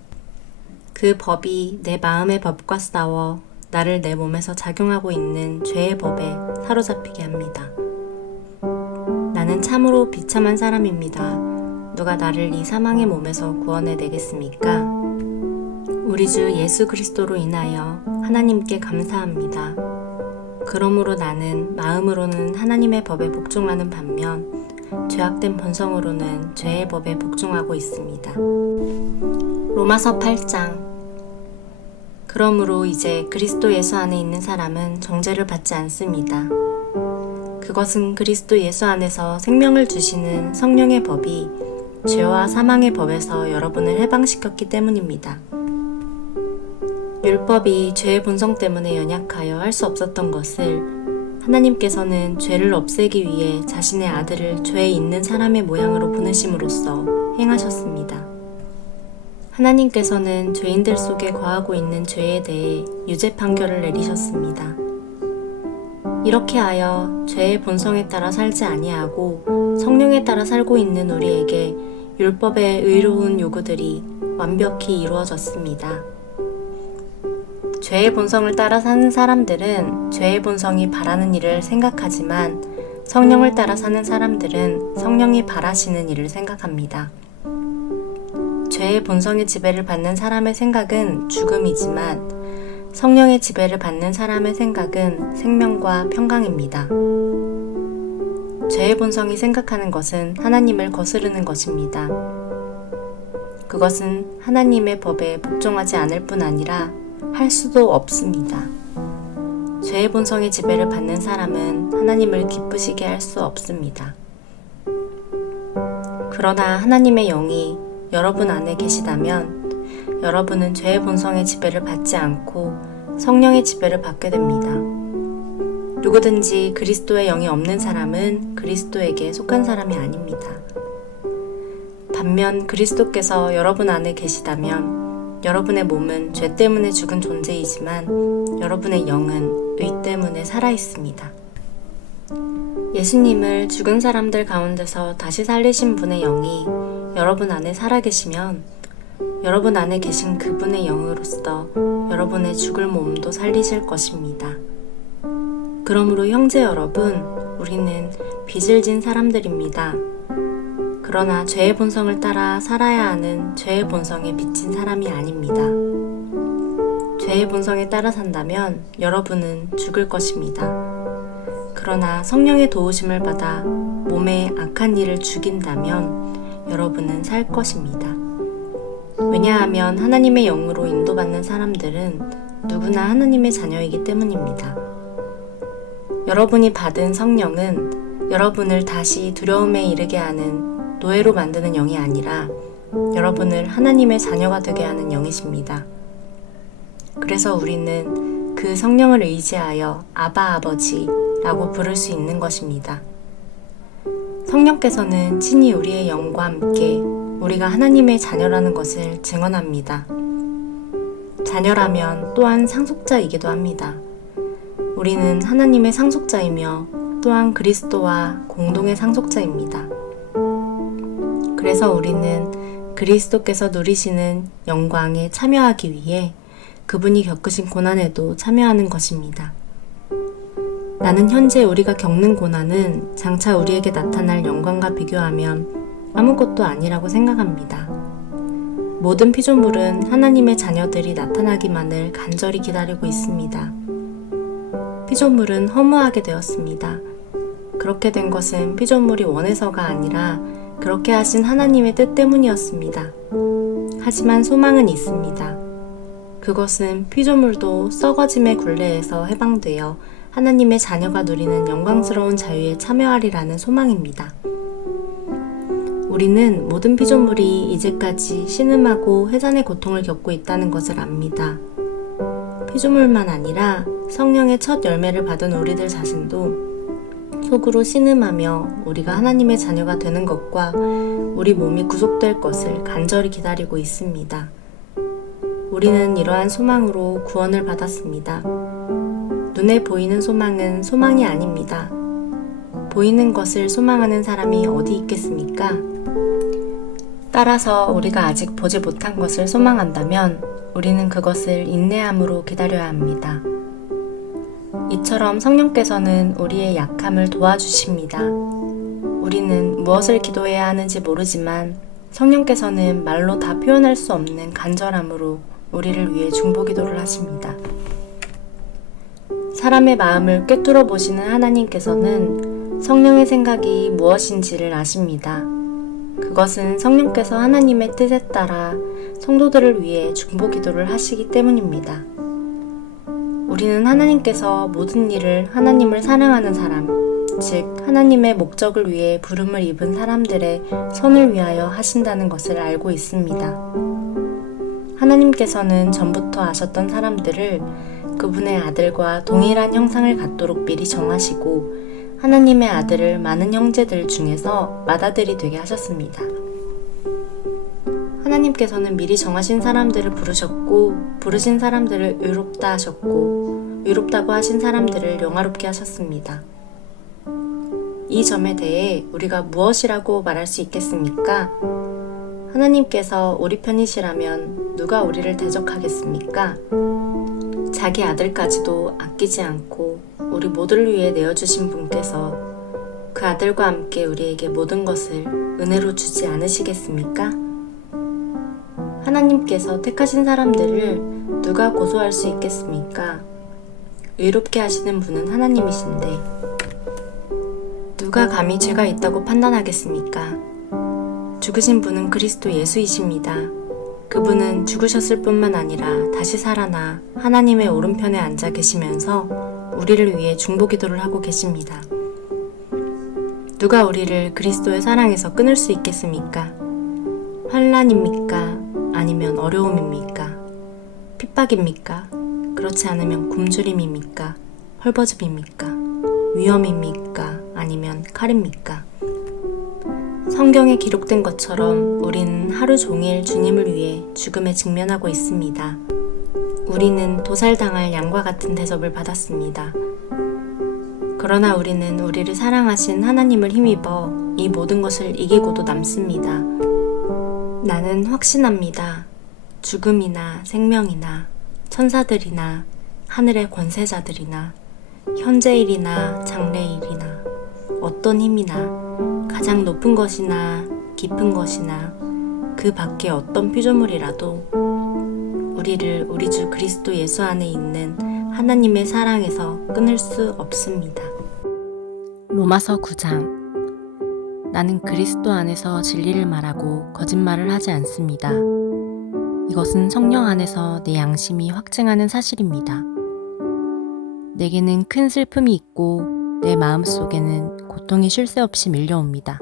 그 법이 내 마음의 법과 싸워 나를 내 몸에서 작용하고 있는 죄의 법에 사로잡히게 합니다. 나는 참으로 비참한 사람입니다. 누가 나를 이 사망의 몸에서 구원해 내겠습니까? 우리 주 예수 그리스도로 인하여 하나님께 감사합니다. 그러므로 나는 마음으로는 하나님의 법에 복종하는 반면 죄악된 본성으로는 죄의 법에 복종하고 있습니다. 로마서 8장. 그러므로 이제 그리스도 예수 안에 있는 사람은 정죄를 받지 않습니다. 그것은 그리스도 예수 안에서 생명을 주시는 성령의 법이 죄와 사망의 법에서 여러분을 해방시켰기 때문입니다. 율법이 죄의 본성 때문에 연약하여 할 수 없었던 것을 하나님께서는 죄를 없애기 위해 자신의 아들을 죄에 있는 사람의 모양으로 보내심으로써 행하셨습니다. 하나님께서는 죄인들 속에 거하고 있는 죄에 대해 유죄 판결을 내리셨습니다. 이렇게 하여 죄의 본성에 따라 살지 아니하고 성령에 따라 살고 있는 우리에게 율법의 의로운 요구들이 완벽히 이루어졌습니다. 죄의 본성을 따라 사는 사람들은 죄의 본성이 바라는 일을 생각하지만 성령을 따라 사는 사람들은 성령이 바라시는 일을 생각합니다. 죄의 본성의 지배를 받는 사람의 생각은 죽음이지만 성령의 지배를 받는 사람의 생각은 생명과 평강입니다. 죄의 본성이 생각하는 것은 하나님을 거스르는 것입니다. 그것은 하나님의 법에 복종하지 않을 뿐 아니라 할 수도 없습니다. 죄의 본성의 지배를 받는 사람은 하나님을 기쁘시게 할 수 없습니다. 그러나 하나님의 영이 여러분 안에 계시다면 여러분은 죄의 본성의 지배를 받지 않고 성령의 지배를 받게 됩니다. 누구든지 그리스도의 영이 없는 사람은 그리스도에게 속한 사람이 아닙니다. 반면 그리스도께서 여러분 안에 계시다면 여러분의 몸은 죄 때문에 죽은 존재이지만 여러분의 영은 의 때문에 살아있습니다. 예수님을 죽은 사람들 가운데서 다시 살리신 분의 영이 여러분 안에 살아계시면 여러분 안에 계신 그분의 영으로서 여러분의 죽을 몸도 살리실 것입니다. 그러므로 형제 여러분, 우리는 빚을 진 사람들입니다. 그러나 죄의 본성을 따라 살아야 하는 죄의 본성에 빚진 사람이 아닙니다. 죄의 본성에 따라 산다면 여러분은 죽을 것입니다. 그러나 성령의 도우심을 받아 몸의 악한 일을 죽인다면 여러분은 살 것입니다. 왜냐하면 하나님의 영으로 인도받는 사람들은 누구나 하나님의 자녀이기 때문입니다. 여러분이 받은 성령은 여러분을 다시 두려움에 이르게 하는 노예로 만드는 영이 아니라 여러분을 하나님의 자녀가 되게 하는 영이십니다. 그래서 우리는 그 성령을 의지하여 아바 아버지라고 부를 수 있는 것입니다. 성령께서는 친히 우리의 영과 함께 우리가 하나님의 자녀라는 것을 증언합니다. 자녀라면 또한 상속자이기도 합니다. 우리는 하나님의 상속자이며 또한 그리스도와 공동의 상속자입니다. 그래서 우리는 그리스도께서 누리시는 영광에 참여하기 위해 그분이 겪으신 고난에도 참여하는 것입니다. 나는 현재 우리가 겪는 고난은 장차 우리에게 나타날 영광과 비교하면 아무것도 아니라고 생각합니다. 모든 피조물은 하나님의 자녀들이 나타나기만을 간절히 기다리고 있습니다. 피조물은 허무하게 되었습니다. 그렇게 된 것은 피조물이 원해서가 아니라 그렇게 하신 하나님의 뜻 때문이었습니다. 하지만 소망은 있습니다. 그것은 피조물도 썩어짐의 굴레에서 해방되어 하나님의 자녀가 누리는 영광스러운 자유에 참여하리라는 소망입니다. 우리는 모든 피조물이 이제까지 신음하고 해산의 고통을 겪고 있다는 것을 압니다. 피조물만 아니라 성령의 첫 열매를 받은 우리들 자신도 속으로 신음하며 우리가 하나님의 자녀가 되는 것과 우리 몸이 구속될 것을 간절히 기다리고 있습니다. 우리는 이러한 소망으로 구원을 받았습니다. 눈에 보이는 소망은 소망이 아닙니다. 보이는 것을 소망하는 사람이 어디 있겠습니까? 따라서 우리가 아직 보지 못한 것을 소망한다면 우리는 그것을 인내함으로 기다려야 합니다. 이처럼 성령께서는 우리의 약함을 도와주십니다. 우리는 무엇을 기도해야 하는지 모르지만 성령께서는 말로 다 표현할 수 없는 간절함으로 우리를 위해 중보기도를 하십니다. 사람의 마음을 꿰뚫어 보시는 하나님께서는 성령의 생각이 무엇인지를 아십니다. 그것은 성령께서 하나님의 뜻에 따라 성도들을 위해 중보기도를 하시기 때문입니다. 우리는 하나님께서 모든 일을 하나님을 사랑하는 사람, 즉 하나님의 목적을 위해 부름을 입은 사람들의 선을 위하여 하신다는 것을 알고 있습니다. 하나님께서는 전부터 아셨던 사람들을 그분의 아들과 동일한 형상을 갖도록 미리 정하시고 하나님의 아들을 많은 형제들 중에서 맏아들이 되게 하셨습니다. 하나님께서는 미리 정하신 사람들을 부르셨고 부르신 사람들을 의롭다 하셨고 의롭다고 하신 사람들을 영화롭게 하셨습니다. 이 점에 대해 우리가 무엇이라고 말할 수 있겠습니까? 하나님께서 우리 편이시라면 누가 우리를 대적하겠습니까? 자기 아들까지도 아끼지 않고 우리 모두를 위해 내어주신 분께서 그 아들과 함께 우리에게 모든 것을 은혜로 주지 않으시겠습니까? 하나님께서 택하신 사람들을 누가 고소할 수 있겠습니까? 의롭게 하시는 분은 하나님이신데 누가 감히 죄가 있다고 판단하겠습니까? 죽으신 분은 그리스도 예수이십니다. 그분은 죽으셨을 뿐만 아니라 다시 살아나 하나님의 오른편에 앉아 계시면서 우리를 위해 중보기도를 하고 계십니다. 누가 우리를 그리스도의 사랑에서 끊을 수 있겠습니까? 환난입니까? 아니면 어려움입니까? 핍박입니까? 그렇지 않으면 굶주림입니까? 헐벗음입니까? 위험입니까? 아니면 칼입니까? 성경에 기록된 것처럼 우리는 하루 종일 주님을 위해 죽음에 직면하고 있습니다. 우리는 도살당할 양과 같은 대접을 받았습니다. 그러나 우리는 우리를 사랑하신 하나님을 힘입어 이 모든 것을 이기고도 남습니다. 나는 확신합니다. 죽음이나 생명이나 천사들이나 하늘의 권세자들이나 현재일이나 장래일이나 어떤 힘이나 가장 높은 것이나 깊은 것이나 그 밖의 어떤 피조물이라도 우리를 우리 주 그리스도 예수 안에 있는 하나님의 사랑에서 끊을 수 없습니다. 로마서 9장. 나는 그리스도 안에서 진리를 말하고 거짓말을 하지 않습니다. 이것은 성령 안에서 내 양심이 확증하는 사실입니다. 내게는 큰 슬픔이 있고 내 마음속에는 고통이 쉴 새 없이 밀려옵니다.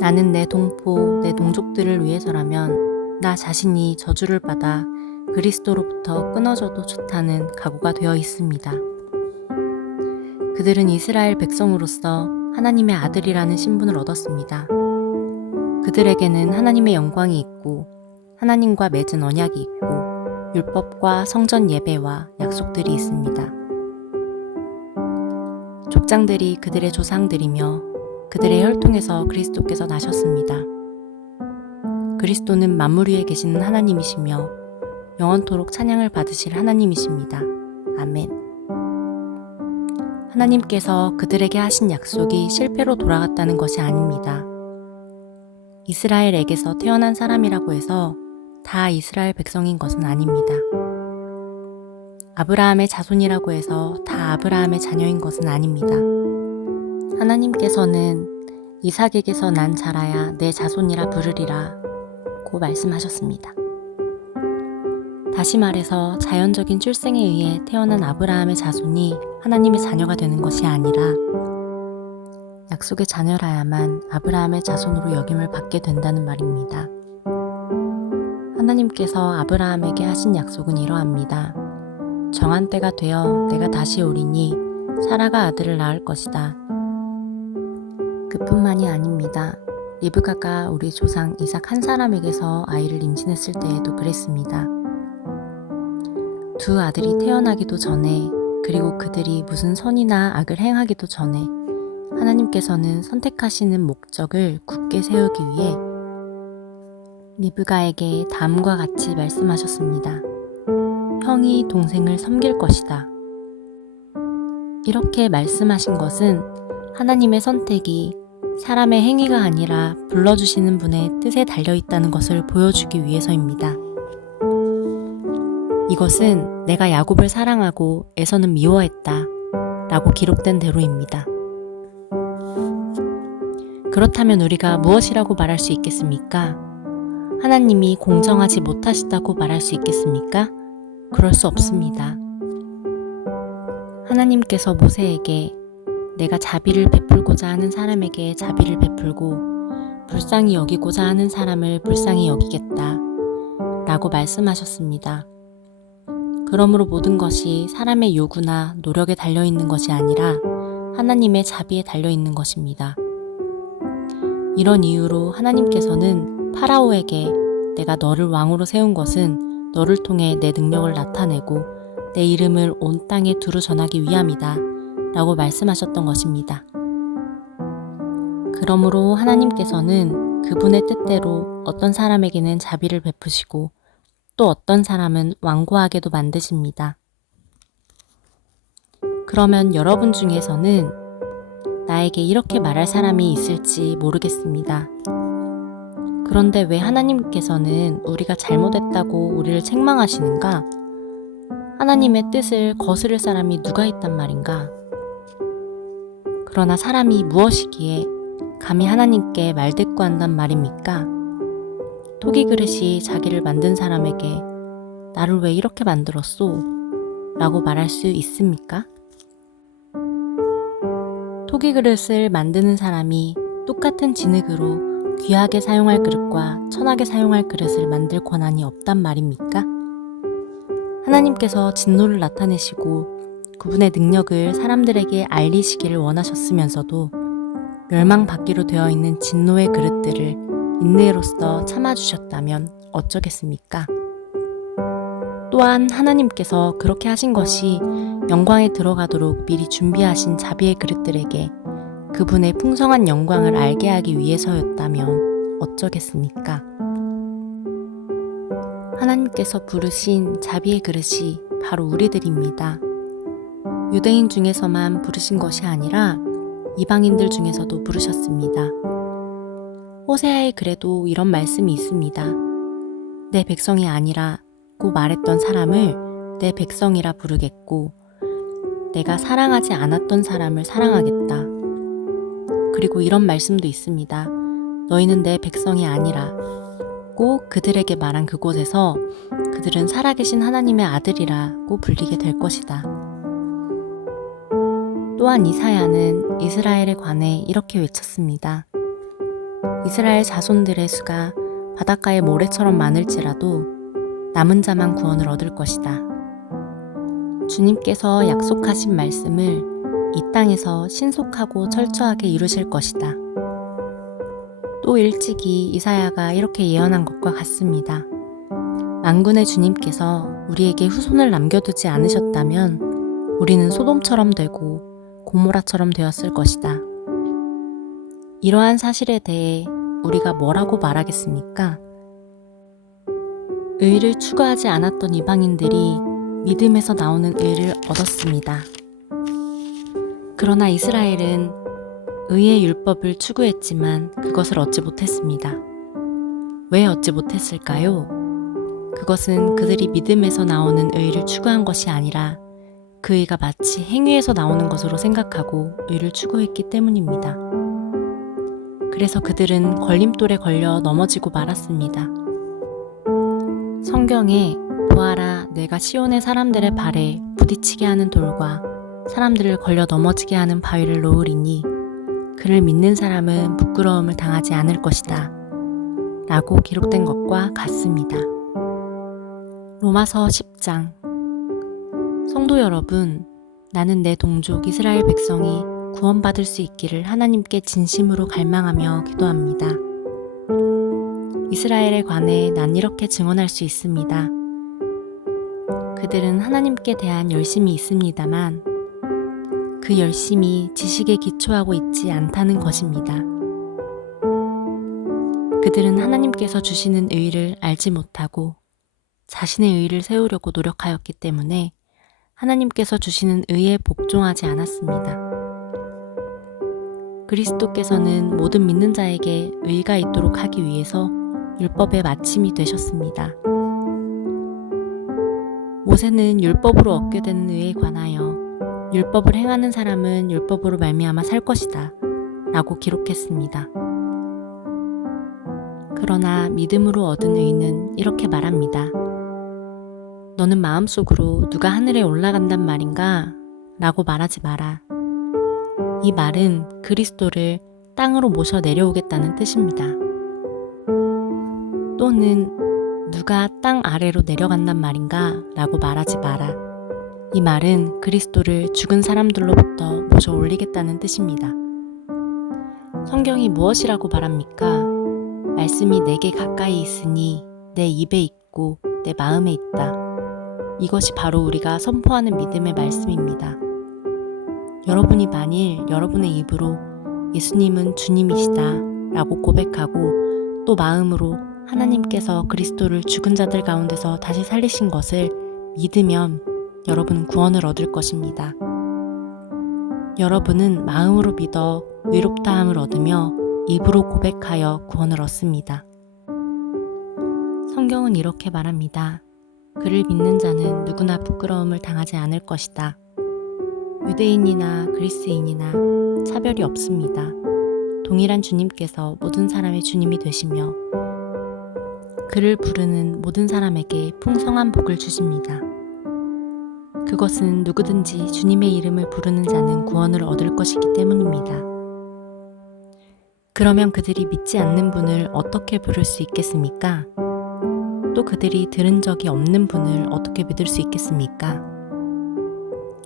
나는 내 동포, 내 동족들을 위해서라면 나 자신이 저주를 받아 그리스도로부터 끊어져도 좋다는 각오가 되어 있습니다. 그들은 이스라엘 백성으로서 하나님의 아들이라는 신분을 얻었습니다. 그들에게는 하나님의 영광이 있고 하나님과 맺은 언약이 있고 율법과 성전 예배와 약속들이 있습니다. 족장들이 그들의 조상들이며 그들의 혈통에서 그리스도께서 나셨습니다. 그리스도는 만물 위에 계시는 하나님이시며 영원토록 찬양을 받으실 하나님이십니다. 아멘. 하나님께서 그들에게 하신 약속이 실패로 돌아갔다는 것이 아닙니다. 이스라엘에게서 태어난 사람이라고 해서 다 이스라엘 백성인 것은 아닙니다. 아브라함의 자손이라고 해서 다 아브라함의 자녀인 것은 아닙니다. 하나님께서는 이삭에게서 난 자라야 내 자손이라 부르리라 고 말씀하셨습니다. 다시 말해서 자연적인 출생에 의해 태어난 아브라함의 자손이 하나님의 자녀가 되는 것이 아니라 약속의 자녀라야만 아브라함의 자손으로 여김을 받게 된다는 말입니다. 하나님께서 아브라함에게 하신 약속은 이러합니다. 정한 때가 되어 내가 다시 오리니 사라가 아들을 낳을 것이다. 그뿐만이 아닙니다. 리브가가 우리 조상 이삭 한 사람에게서 아이를 임신했을 때에도 그랬습니다. 두 아들이 태어나기도 전에 그리고 그들이 무슨 선이나 악을 행하기도 전에 하나님께서는 선택하시는 목적을 굳게 세우기 위해 리브가에게 다음과 같이 말씀하셨습니다. 형이 동생을 섬길 것이다. 이렇게 말씀하신 것은 하나님의 선택이 사람의 행위가 아니라 불러주시는 분의 뜻에 달려있다는 것을 보여주기 위해서입니다. 이것은 내가 야곱을 사랑하고 에서는 미워했다 라고 기록된 대로입니다. 그렇다면 우리가 무엇이라고 말할 수 있겠습니까? 하나님이 공정하지 못하시다고 말할 수 있겠습니까? 그럴 수 없습니다. 하나님께서 모세에게 내가 자비를 베풀고자 하는 사람에게 자비를 베풀고 불쌍히 여기고자 하는 사람을 불쌍히 여기겠다 라고 말씀하셨습니다. 그러므로 모든 것이 사람의 요구나 노력에 달려있는 것이 아니라 하나님의 자비에 달려있는 것입니다. 이런 이유로 하나님께서는 파라오에게 내가 너를 왕으로 세운 것은 너를 통해 내 능력을 나타내고 내 이름을 온 땅에 두루 전하기 위함이다 라고 말씀하셨던 것입니다. 그러므로 하나님께서는 그분의 뜻대로 어떤 사람에게는 자비를 베푸시고 또 어떤 사람은 완고하게도 만드십니다. 그러면 여러분 중에서는 나에게 이렇게 말할 사람이 있을지 모르겠습니다. 그런데 왜 하나님께서는 우리가 잘못했다고 우리를 책망하시는가? 하나님의 뜻을 거스를 사람이 누가 있단 말인가? 그러나 사람이 무엇이기에 감히 하나님께 말대꾸한단 말입니까? 토기 그릇이 자기를 만든 사람에게 나를 왜 이렇게 만들었소? 라고 말할 수 있습니까? 토기 그릇을 만드는 사람이 똑같은 진흙으로 귀하게 사용할 그릇과 천하게 사용할 그릇을 만들 권한이 없단 말입니까? 하나님께서 진노를 나타내시고 그분의 능력을 사람들에게 알리시기를 원하셨으면서도 멸망받기로 되어 있는 진노의 그릇들을 인내로써 참아주셨다면 어쩌겠습니까? 또한 하나님께서 그렇게 하신 것이 영광에 들어가도록 미리 준비하신 자비의 그릇들에게 그분의 풍성한 영광을 알게 하기 위해서였다면 어쩌겠습니까? 하나님께서 부르신 자비의 그릇이 바로 우리들입니다. 유대인 중에서만 부르신 것이 아니라 이방인들 중에서도 부르셨습니다. 호세아의 글에도 이런 말씀이 있습니다. 내 백성이 아니라고 말했던 사람을 내 백성이라 부르겠고 내가 사랑하지 않았던 사람을 사랑하겠다. 그리고 이런 말씀도 있습니다. 너희는 내 백성이 아니라고 그들에게 말한 그곳에서 그들은 살아계신 하나님의 아들이라고 불리게 될 것이다. 또한 이사야는 이스라엘에 관해 이렇게 외쳤습니다. 이스라엘 자손들의 수가 바닷가의 모래처럼 많을지라도 남은 자만 구원을 얻을 것이다. 주님께서 약속하신 말씀을 이 땅에서 신속하고 철저하게 이루실 것이다. 또 일찍이 이사야가 이렇게 예언한 것과 같습니다. 만군의 주님께서 우리에게 후손을 남겨두지 않으셨다면 우리는 소돔처럼 되고 고모라처럼 되었을 것이다. 이러한 사실에 대해 우리가 뭐라고 말하겠습니까? 의를 추구하지 않았던 이방인들이 믿음에서 나오는 의를 얻었습니다. 그러나 이스라엘은 의의 율법을 추구했지만 그것을 얻지 못했습니다. 왜 얻지 못했을까요? 그것은 그들이 믿음에서 나오는 의를 추구한 것이 아니라 그 의가 마치 행위에서 나오는 것으로 생각하고 의를 추구했기 때문입니다. 그래서 그들은 걸림돌에 걸려 넘어지고 말았습니다. 성경에 보아라 내가 시온의 사람들의 발에 부딪히게 하는 돌과 사람들을 걸려 넘어지게 하는 바위를 놓으리니 그를 믿는 사람은 부끄러움을 당하지 않을 것이다 라고 기록된 것과 같습니다. 로마서 10장. 성도 여러분, 나는 내 동족 이스라엘 백성이 구원받을 수 있기를 하나님께 진심으로 갈망하며 기도합니다. 이스라엘에 관해 난 이렇게 증언할 수 있습니다. 그들은 하나님께 대한 열심이 있습니다만 그 열심이 지식에 기초하고 있지 않다는 것입니다. 그들은 하나님께서 주시는 의를 알지 못하고 자신의 의를 세우려고 노력하였기 때문에 하나님께서 주시는 의에 복종하지 않았습니다. 그리스도께서는 모든 믿는 자에게 의가 있도록 하기 위해서 율법의 마침이 되셨습니다. 모세는 율법으로 얻게 되는 의에 관하여 율법을 행하는 사람은 율법으로 말미암아 살 것이다 라고 기록했습니다. 그러나 믿음으로 얻은 의는 이렇게 말합니다. 너는 마음속으로 누가 하늘에 올라간단 말인가? 라고 말하지 마라. 이 말은 그리스도를 땅으로 모셔 내려오겠다는 뜻입니다. 또는 누가 땅 아래로 내려간단 말인가? 라고 말하지 마라. 이 말은 그리스도를 죽은 사람들로부터 모셔 올리겠다는 뜻입니다. 성경이 무엇이라고 말합니까? 말씀이 내게 가까이 있으니 내 입에 있고 내 마음에 있다. 이것이 바로 우리가 선포하는 믿음의 말씀입니다. 여러분이 만일 여러분의 입으로 예수님은 주님이시다 라고 고백하고 또 마음으로 하나님께서 그리스도를 죽은 자들 가운데서 다시 살리신 것을 믿으면 여러분은 구원을 얻을 것입니다. 여러분은 마음으로 믿어 의롭다함을 얻으며 입으로 고백하여 구원을 얻습니다. 성경은 이렇게 말합니다. 그를 믿는 자는 누구나 부끄러움을 당하지 않을 것이다. 유대인이나 그리스인이나 차별이 없습니다. 동일한 주님께서 모든 사람의 주님이 되시며 그를 부르는 모든 사람에게 풍성한 복을 주십니다. 그것은 누구든지 주님의 이름을 부르는 자는 구원을 얻을 것이기 때문입니다. 그러면 그들이 믿지 않는 분을 어떻게 부를 수 있겠습니까? 또 그들이 들은 적이 없는 분을 어떻게 믿을 수 있겠습니까?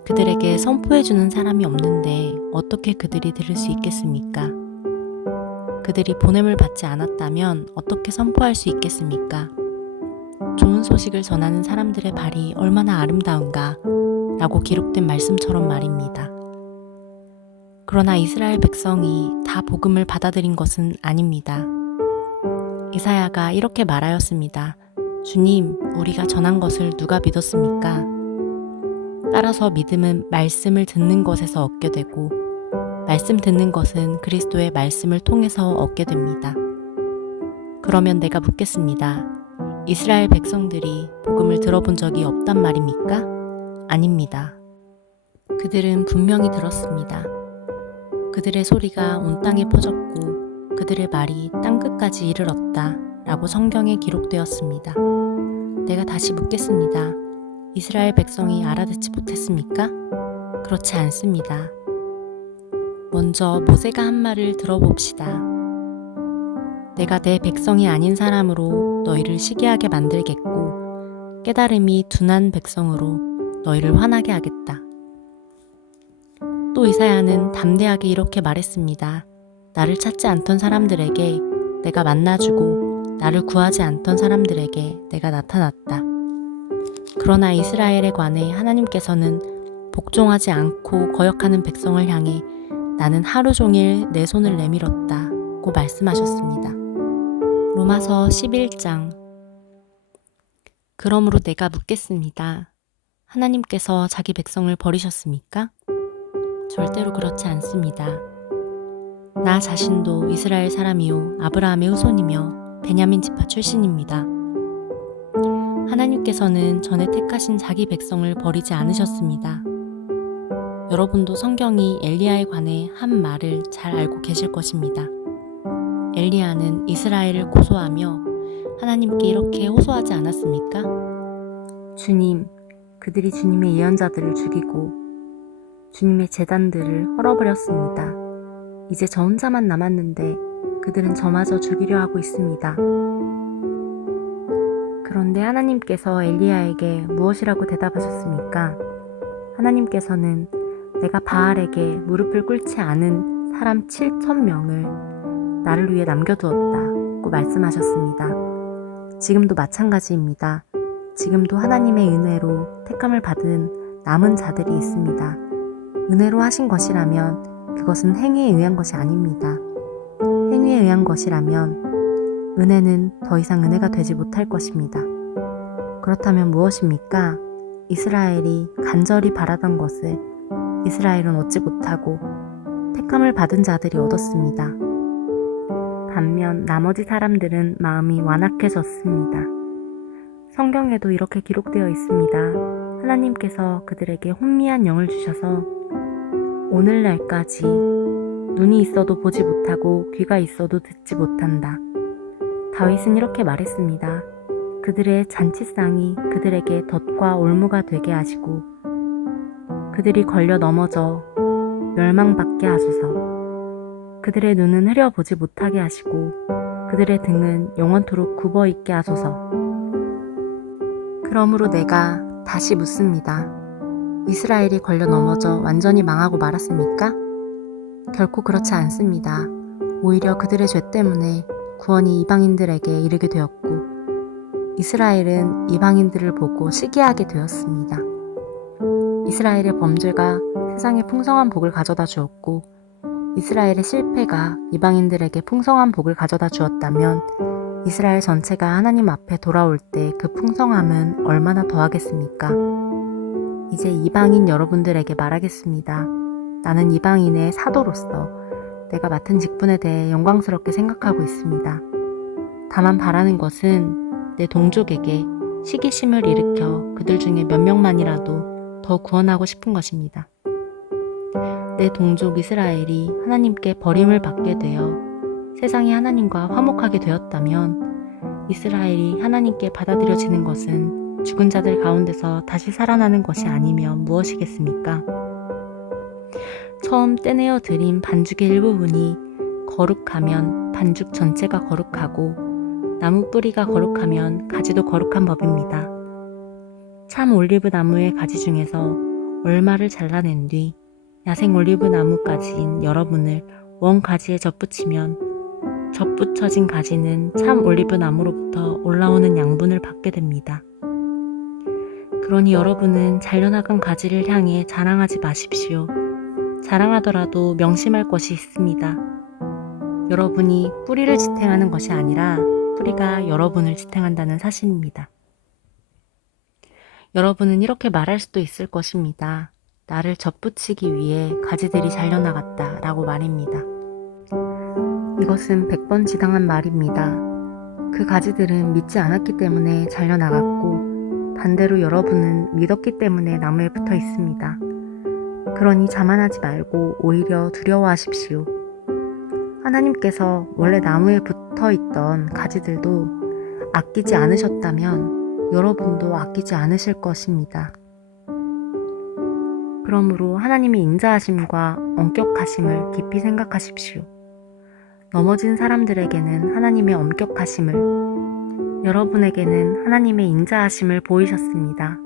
그들에게 선포해주는 사람이 없는데 어떻게 그들이 들을 수 있겠습니까? 그들이 보냄을 받지 않았다면 어떻게 선포할 수 있겠습니까? 좋은 소식을 전하는 사람들의 발이 얼마나 아름다운가 라고 기록된 말씀처럼 말입니다. 그러나 이스라엘 백성이 다 복음을 받아들인 것은 아닙니다. 이사야가 이렇게 말하였습니다. 주님, 우리가 전한 것을 누가 믿었습니까? 따라서 믿음은 말씀을 듣는 것에서 얻게 되고 말씀 듣는 것은 그리스도의 말씀을 통해서 얻게 됩니다. 그러면 내가 묻겠습니다. 이스라엘 백성들이 복음을 들어본 적이 없단 말입니까? 아닙니다. 그들은 분명히 들었습니다. 그들의 소리가 온 땅에 퍼졌고 그들의 말이 땅끝까지 이르렀다 라고 성경에 기록되었습니다. 내가 다시 묻겠습니다. 이스라엘 백성이 알아듣지 못했습니까? 그렇지 않습니다. 먼저 모세가 한 말을 들어봅시다. 내가 내 백성이 아닌 사람으로 너희를 시기하게 만들겠고 깨달음이 둔한 백성으로 너희를 화나게 하겠다. 또 이사야는 담대하게 이렇게 말했습니다. 나를 찾지 않던 사람들에게 내가 만나주고 나를 구하지 않던 사람들에게 내가 나타났다. 그러나 이스라엘에 관해 하나님께서는 복종하지 않고 거역하는 백성을 향해 나는 하루 종일 내 손을 내밀었다 고 말씀하셨습니다. 로마서 11장. 그러므로 내가 묻겠습니다. 하나님께서 자기 백성을 버리셨습니까? 절대로 그렇지 않습니다. 나 자신도 이스라엘 사람이요 아브라함의 후손이며 베냐민 지파 출신입니다. 하나님께서는 전에 택하신 자기 백성을 버리지 않으셨습니다. 여러분도 성경이 엘리야에 관해 한 말을 잘 알고 계실 것입니다. 엘리야는 이스라엘을 고소하며 하나님께 이렇게 호소하지 않았습니까? 주님, 그들이 주님의 예언자들을 죽이고 주님의 제단들을 헐어버렸습니다. 이제 저 혼자만 남았는데 그들은 저마저 죽이려 하고 있습니다. 그런데 하나님께서 엘리야에게 무엇이라고 대답하셨습니까? 하나님께서는 내가 바알에게 무릎을 꿇지 않은 사람 7,000명을 나를 위해 남겨두었다고 말씀하셨습니다. 지금도 마찬가지입니다. 지금도 하나님의 은혜로 택함을 받은 남은 자들이 있습니다. 은혜로 하신 것이라면 그것은 행위에 의한 것이 아닙니다. 행위에 의한 것이라면 은혜는 더 이상 은혜가 되지 못할 것입니다. 그렇다면 무엇입니까? 이스라엘이 간절히 바라던 것을 이스라엘은 얻지 못하고 택함을 받은 자들이 얻었습니다. 반면 나머지 사람들은 마음이 완악해졌습니다. 성경에도 이렇게 기록되어 있습니다. 하나님께서 그들에게 혼미한 영을 주셔서 오늘날까지 눈이 있어도 보지 못하고 귀가 있어도 듣지 못한다. 다윗은 이렇게 말했습니다. 그들의 잔치상이 그들에게 덫과 올무가 되게 하시고 그들이 걸려 넘어져 멸망받게 하소서. 그들의 눈은 흐려보지 못하게 하시고 그들의 등은 영원토록 굽어있게 하소서. 그러므로 내가 다시 묻습니다. 이스라엘이 걸려 넘어져 완전히 망하고 말았습니까? 결코 그렇지 않습니다. 오히려 그들의 죄 때문에 구원이 이방인들에게 이르게 되었고 이스라엘은 이방인들을 보고 시기하게 되었습니다. 이스라엘의 범죄가 세상에 풍성한 복을 가져다 주었고 이스라엘의 실패가 이방인들에게 풍성한 복을 가져다 주었다면 이스라엘 전체가 하나님 앞에 돌아올 때 그 풍성함은 얼마나 더하겠습니까? 이제 이방인 여러분들에게 말하겠습니다. 나는 이방인의 사도로서 내가 맡은 직분에 대해 영광스럽게 생각하고 있습니다. 다만 바라는 것은 내 동족에게 시기심을 일으켜 그들 중에 몇 명만이라도 더 구원하고 싶은 것입니다. 내 동족 이스라엘이 하나님께 버림을 받게 되어 세상이 하나님과 화목하게 되었다면 이스라엘이 하나님께 받아들여지는 것은 죽은 자들 가운데서 다시 살아나는 것이 아니면 무엇이겠습니까? 처음 떼내어 드린 반죽의 일부분이 거룩하면 반죽 전체가 거룩하고 나무 뿌리가 거룩하면 가지도 거룩한 법입니다. 참 올리브 나무의 가지 중에서 얼마를 잘라낸 뒤 야생 올리브 나무가지인 여러분을 원 가지에 접붙이면 접붙여진 가지는 참 올리브 나무로부터 올라오는 양분을 받게 됩니다. 그러니 여러분은 잘려나간 가지를 향해 자랑하지 마십시오. 자랑하더라도 명심할 것이 있습니다. 여러분이 뿌리를 지탱하는 것이 아니라 뿌리가 여러분을 지탱한다는 사실입니다. 여러분은 이렇게 말할 수도 있을 것입니다. 나를 접붙이기 위해 가지들이 잘려나갔다 라고 말입니다. 이것은 100번 지당한 말입니다. 그 가지들은 믿지 않았기 때문에 잘려나갔고 반대로 여러분은 믿었기 때문에 나무에 붙어 있습니다. 그러니 자만하지 말고 오히려 두려워하십시오. 하나님께서 원래 나무에 붙어 있던 가지들도 아끼지 않으셨다면 여러분도 아끼지 않으실 것입니다. 그러므로 하나님의 인자하심과 엄격하심을 깊이 생각하십시오. 넘어진 사람들에게는 하나님의 엄격하심을, 여러분에게는 하나님의 인자하심을 보이셨습니다.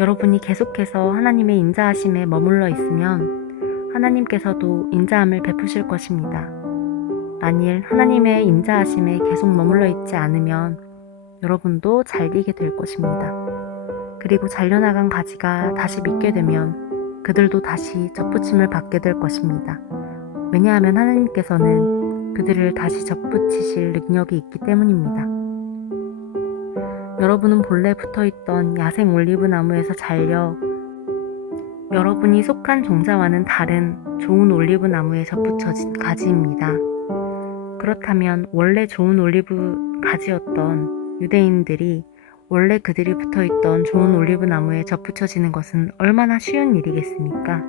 여러분이 계속해서 하나님의 인자하심에 머물러 있으면 하나님께서도 인자함을 베푸실 것입니다. 만일 하나님의 인자하심에 계속 머물러 있지 않으면 여러분도 잘리게 될 것입니다. 그리고 잘려나간 가지가 다시 믿게 되면 그들도 다시 접붙임을 받게 될 것입니다. 왜냐하면 하나님께서는 그들을 다시 접붙이실 능력이 있기 때문입니다. 여러분은 본래 붙어있던 야생 올리브 나무에서 잘려 여러분이 속한 종자와는 다른 좋은 올리브 나무에 접붙여진 가지입니다. 그렇다면 원래 좋은 올리브 가지였던 유대인들이 원래 그들이 붙어있던 좋은 올리브 나무에 접붙여지는 것은 얼마나 쉬운 일이겠습니까?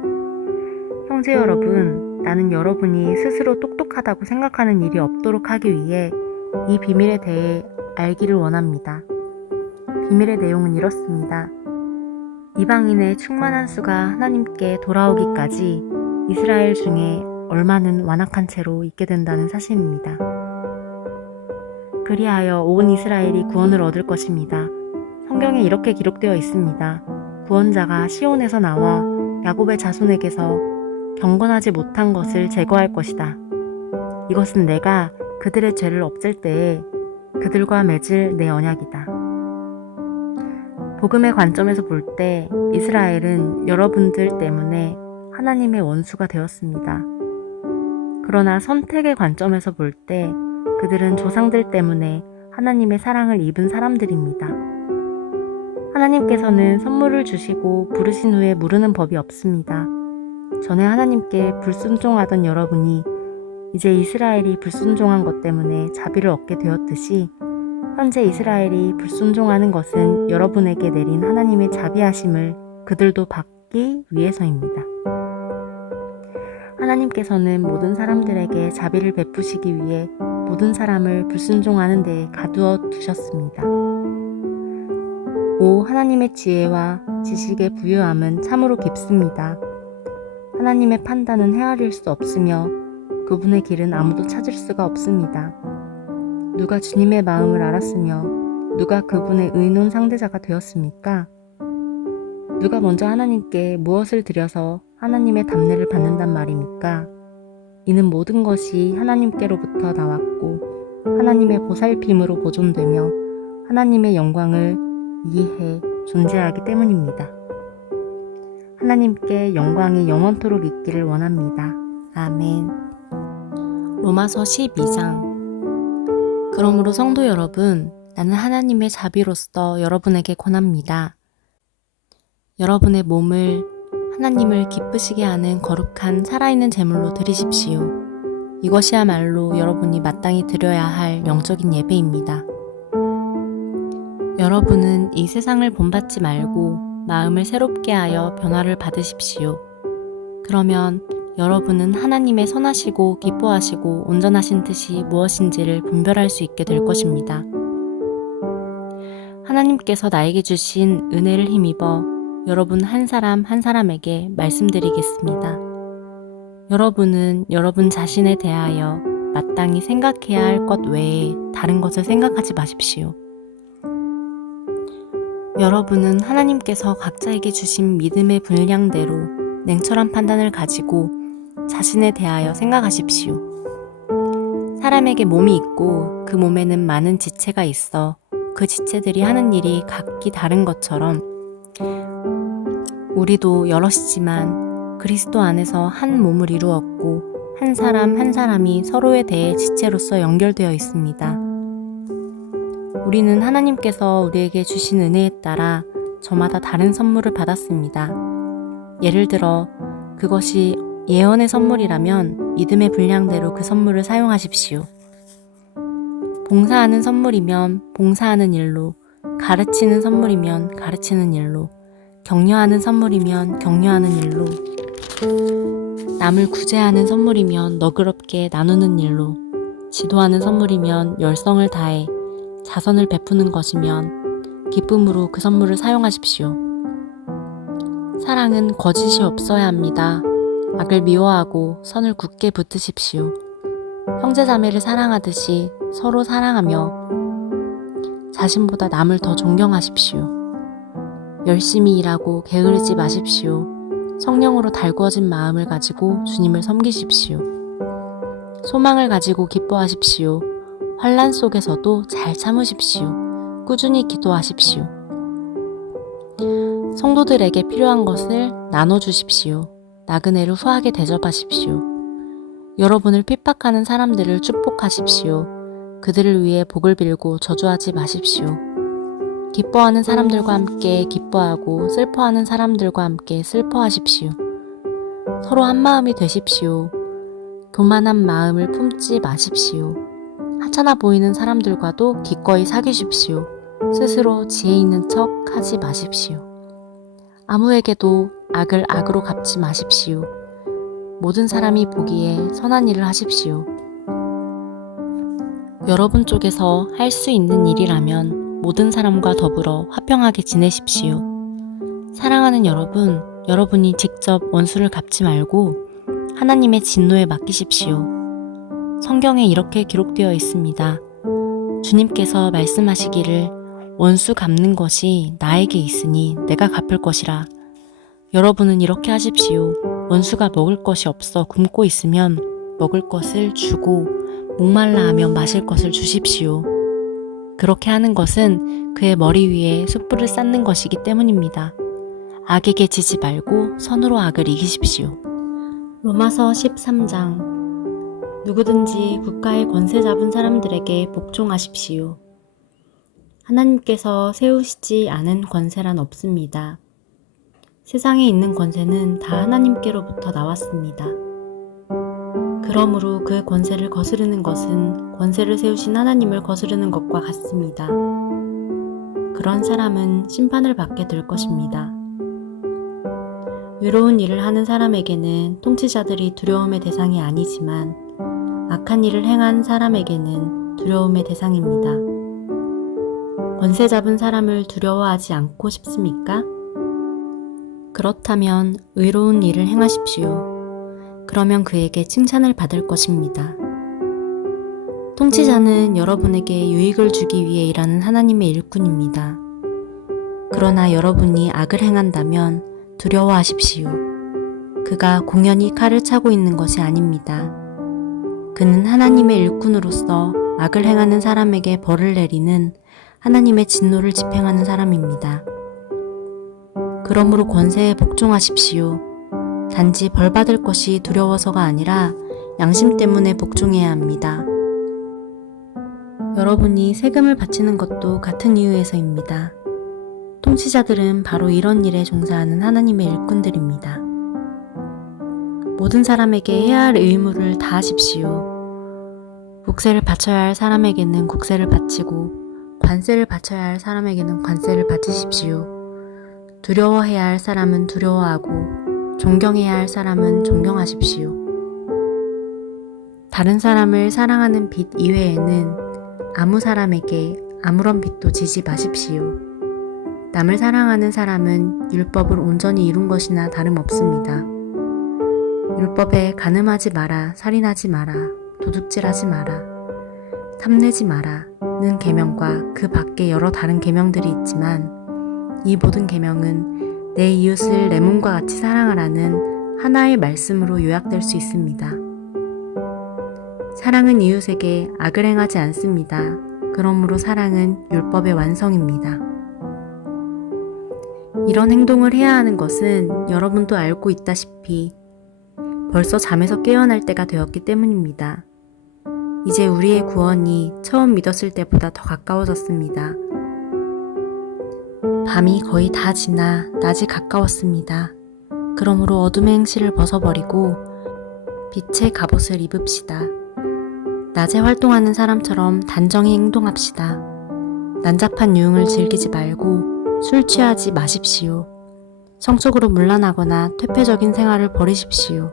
형제 여러분, 나는 여러분이 스스로 똑똑하다고 생각하는 일이 없도록 하기 위해 이 비밀에 대해 알기를 원합니다. 비밀의 내용은 이렇습니다. 이방인의 충만한 수가 하나님께 돌아오기까지 이스라엘 중에 얼마는 완악한 채로 있게 된다는 사실입니다. 그리하여 온 이스라엘이 구원을 얻을 것입니다. 성경에 이렇게 기록되어 있습니다. 구원자가 시온에서 나와 야곱의 자손에게서 경건하지 못한 것을 제거할 것이다. 이것은 내가 그들의 죄를 없앨 때에 그들과 맺을 내 언약이다. 복음의 관점에서 볼 때 이스라엘은 여러분들 때문에 하나님의 원수가 되었습니다. 그러나 선택의 관점에서 볼 때 그들은 조상들 때문에 하나님의 사랑을 입은 사람들입니다. 하나님께서는 선물을 주시고 부르신 후에 무르는 법이 없습니다. 전에 하나님께 불순종하던 여러분이 이제 이스라엘이 불순종한 것 때문에 자비를 얻게 되었듯이 현재 이스라엘이 불순종하는 것은 여러분에게 내린 하나님의 자비하심을 그들도 받기 위해서입니다. 하나님께서는 모든 사람들에게 자비를 베푸시기 위해 모든 사람을 불순종하는 데에 가두어 두셨습니다. 오 하나님의 지혜와 지식의 부유함은 참으로 깊습니다. 하나님의 판단은 헤아릴 수 없으며 그분의 길은 아무도 찾을 수가 없습니다. 누가 주님의 마음을 알았으며 누가 그분의 의논 상대자가 되었습니까? 누가 먼저 하나님께 무엇을 드려서 하나님의 담례를 받는단 말입니까? 이는 모든 것이 하나님께로부터 나왔고 하나님의 보살핌으로 보존되며 하나님의 영광을 이해 존재하기 때문입니다. 하나님께 영광이 영원토록 있기를 원합니다. 아멘. 로마서 12장. 그러므로 성도 여러분, 나는 하나님의 자비로서 여러분에게 권합니다. 여러분의 몸을 하나님을 기쁘시게 하는 거룩한 살아있는 제물로 드리십시오. 이것이야말로 여러분이 마땅히 드려야 할 영적인 예배입니다. 여러분은 이 세상을 본받지 말고 마음을 새롭게 하여 변화를 받으십시오. 그러면 여러분은 하나님의 선하시고 기뻐하시고 온전하신 뜻이 무엇인지를 분별할 수 있게 될 것입니다. 하나님께서 나에게 주신 은혜를 힘입어 여러분 한 사람 한 사람에게 말씀드리겠습니다. 여러분은 여러분 자신에 대하여 마땅히 생각해야 할 것 외에 다른 것을 생각하지 마십시오. 여러분은 하나님께서 각자에게 주신 믿음의 분량대로 냉철한 판단을 가지고 자신에 대하여 생각하십시오. 사람에게 몸이 있고 그 몸에는 많은 지체가 있어 그 지체들이 하는 일이 각기 다른 것처럼 우리도 여럿이지만 그리스도 안에서 한 몸을 이루었고 한 사람 한 사람이 서로에 대해 지체로서 연결되어 있습니다. 우리는 하나님께서 우리에게 주신 은혜에 따라 저마다 다른 선물을 받았습니다. 예를 들어 그것이 예언의 선물이라면 믿음의 분량대로 그 선물을 사용하십시오. 봉사하는 선물이면 봉사하는 일로, 가르치는 선물이면 가르치는 일로, 격려하는 선물이면 격려하는 일로, 남을 구제하는 선물이면 너그럽게 나누는 일로, 지도하는 선물이면 열성을 다해 자선을 베푸는 것이면 기쁨으로 그 선물을 사용하십시오. 사랑은 거짓이 없어야 합니다. 악을 미워하고 선을 굳게 붙드십시오. 형제자매를 사랑하듯이 서로 사랑하며 자신보다 남을 더 존경하십시오. 열심히 일하고 게으르지 마십시오. 성령으로 달구어진 마음을 가지고 주님을 섬기십시오. 소망을 가지고 기뻐하십시오. 환난 속에서도 잘 참으십시오. 꾸준히 기도하십시오. 성도들에게 필요한 것을 나눠주십시오. 나그네를 후하게 대접하십시오. 여러분을 핍박하는 사람들을 축복하십시오. 그들을 위해 복을 빌고 저주하지 마십시오. 기뻐하는 사람들과 함께 기뻐하고 슬퍼하는 사람들과 함께 슬퍼하십시오. 서로 한 마음이 되십시오. 교만한 마음을 품지 마십시오. 하찮아 보이는 사람들과도 기꺼이 사귀십시오. 스스로 지혜 있는 척 하지 마십시오. 아무에게도 악을 악으로 갚지 마십시오. 모든 사람이 보기에 선한 일을 하십시오. 여러분 쪽에서 할 수 있는 일이라면 모든 사람과 더불어 화평하게 지내십시오. 사랑하는 여러분, 여러분이 직접 원수를 갚지 말고 하나님의 진노에 맡기십시오. 성경에 이렇게 기록되어 있습니다. 주님께서 말씀하시기를 원수 갚는 것이 나에게 있으니 내가 갚을 것이라. 여러분은 이렇게 하십시오. 원수가 먹을 것이 없어 굶고 있으면 먹을 것을 주고 목말라 하면 마실 것을 주십시오. 그렇게 하는 것은 그의 머리 위에 숯불을 쌓는 것이기 때문입니다. 악에게 지지 말고 선으로 악을 이기십시오. 로마서 13장. 누구든지 국가의 권세 잡은 사람들에게 복종하십시오. 하나님께서 세우시지 않은 권세란 없습니다. 세상에 있는 권세는 다 하나님께로부터 나왔습니다. 그러므로 그 권세를 거스르는 것은 권세를 세우신 하나님을 거스르는 것과 같습니다. 그런 사람은 심판을 받게 될 것입니다. 의로운 일을 하는 사람에게는 통치자들이 두려움의 대상이 아니지만 악한 일을 행한 사람에게는 두려움의 대상입니다. 권세 잡은 사람을 두려워하지 않고 싶습니까? 그렇다면 의로운 일을 행하십시오. 그러면 그에게 칭찬을 받을 것입니다. 통치자는 여러분에게 유익을 주기 위해 일하는 하나님의 일꾼입니다. 그러나 여러분이 악을 행한다면 두려워하십시오. 그가 공연히 칼을 차고 있는 것이 아닙니다. 그는 하나님의 일꾼으로서 악을 행하는 사람에게 벌을 내리는 하나님의 진노를 집행하는 사람입니다. 그러므로 권세에 복종하십시오. 단지 벌 받을 것이 두려워서가 아니라 양심 때문에 복종해야 합니다. 여러분이 세금을 바치는 것도 같은 이유에서입니다. 통치자들은 바로 이런 일에 종사하는 하나님의 일꾼들입니다. 모든 사람에게 해야 할 의무를 다하십시오. 국세를 바쳐야 할 사람에게는 국세를 바치고 관세를 바쳐야 할 사람에게는 관세를 바치십시오. 두려워해야 할 사람은 두려워하고 존경해야 할 사람은 존경하십시오. 다른 사람을 사랑하는 빚 이외에는 아무 사람에게 아무런 빚도 지지 마십시오. 남을 사랑하는 사람은 율법을 온전히 이룬 것이나 다름없습니다. 율법에 간음하지 마라, 살인하지 마라, 도둑질하지 마라, 탐내지 마라는 계명과 그 밖에 여러 다른 계명들이 있지만 이 모든 계명은 내 이웃을 내 몸과 같이 사랑하라는 하나의 말씀으로 요약될 수 있습니다. 사랑은 이웃에게 악을 행하지 않습니다. 그러므로 사랑은 율법의 완성입니다. 이런 행동을 해야 하는 것은 여러분도 알고 있다시피 벌써 잠에서 깨어날 때가 되었기 때문입니다. 이제 우리의 구원이 처음 믿었을 때보다 더 가까워졌습니다. 밤이 거의 다 지나 낮이 가까웠습니다. 그러므로 어둠의 행실을 벗어버리고 빛의 갑옷을 입읍시다. 낮에 활동하는 사람처럼 단정히 행동합시다. 난잡한 유흥을 즐기지 말고 술 취하지 마십시오. 성적으로 문란하거나 퇴폐적인 생활을 버리십시오.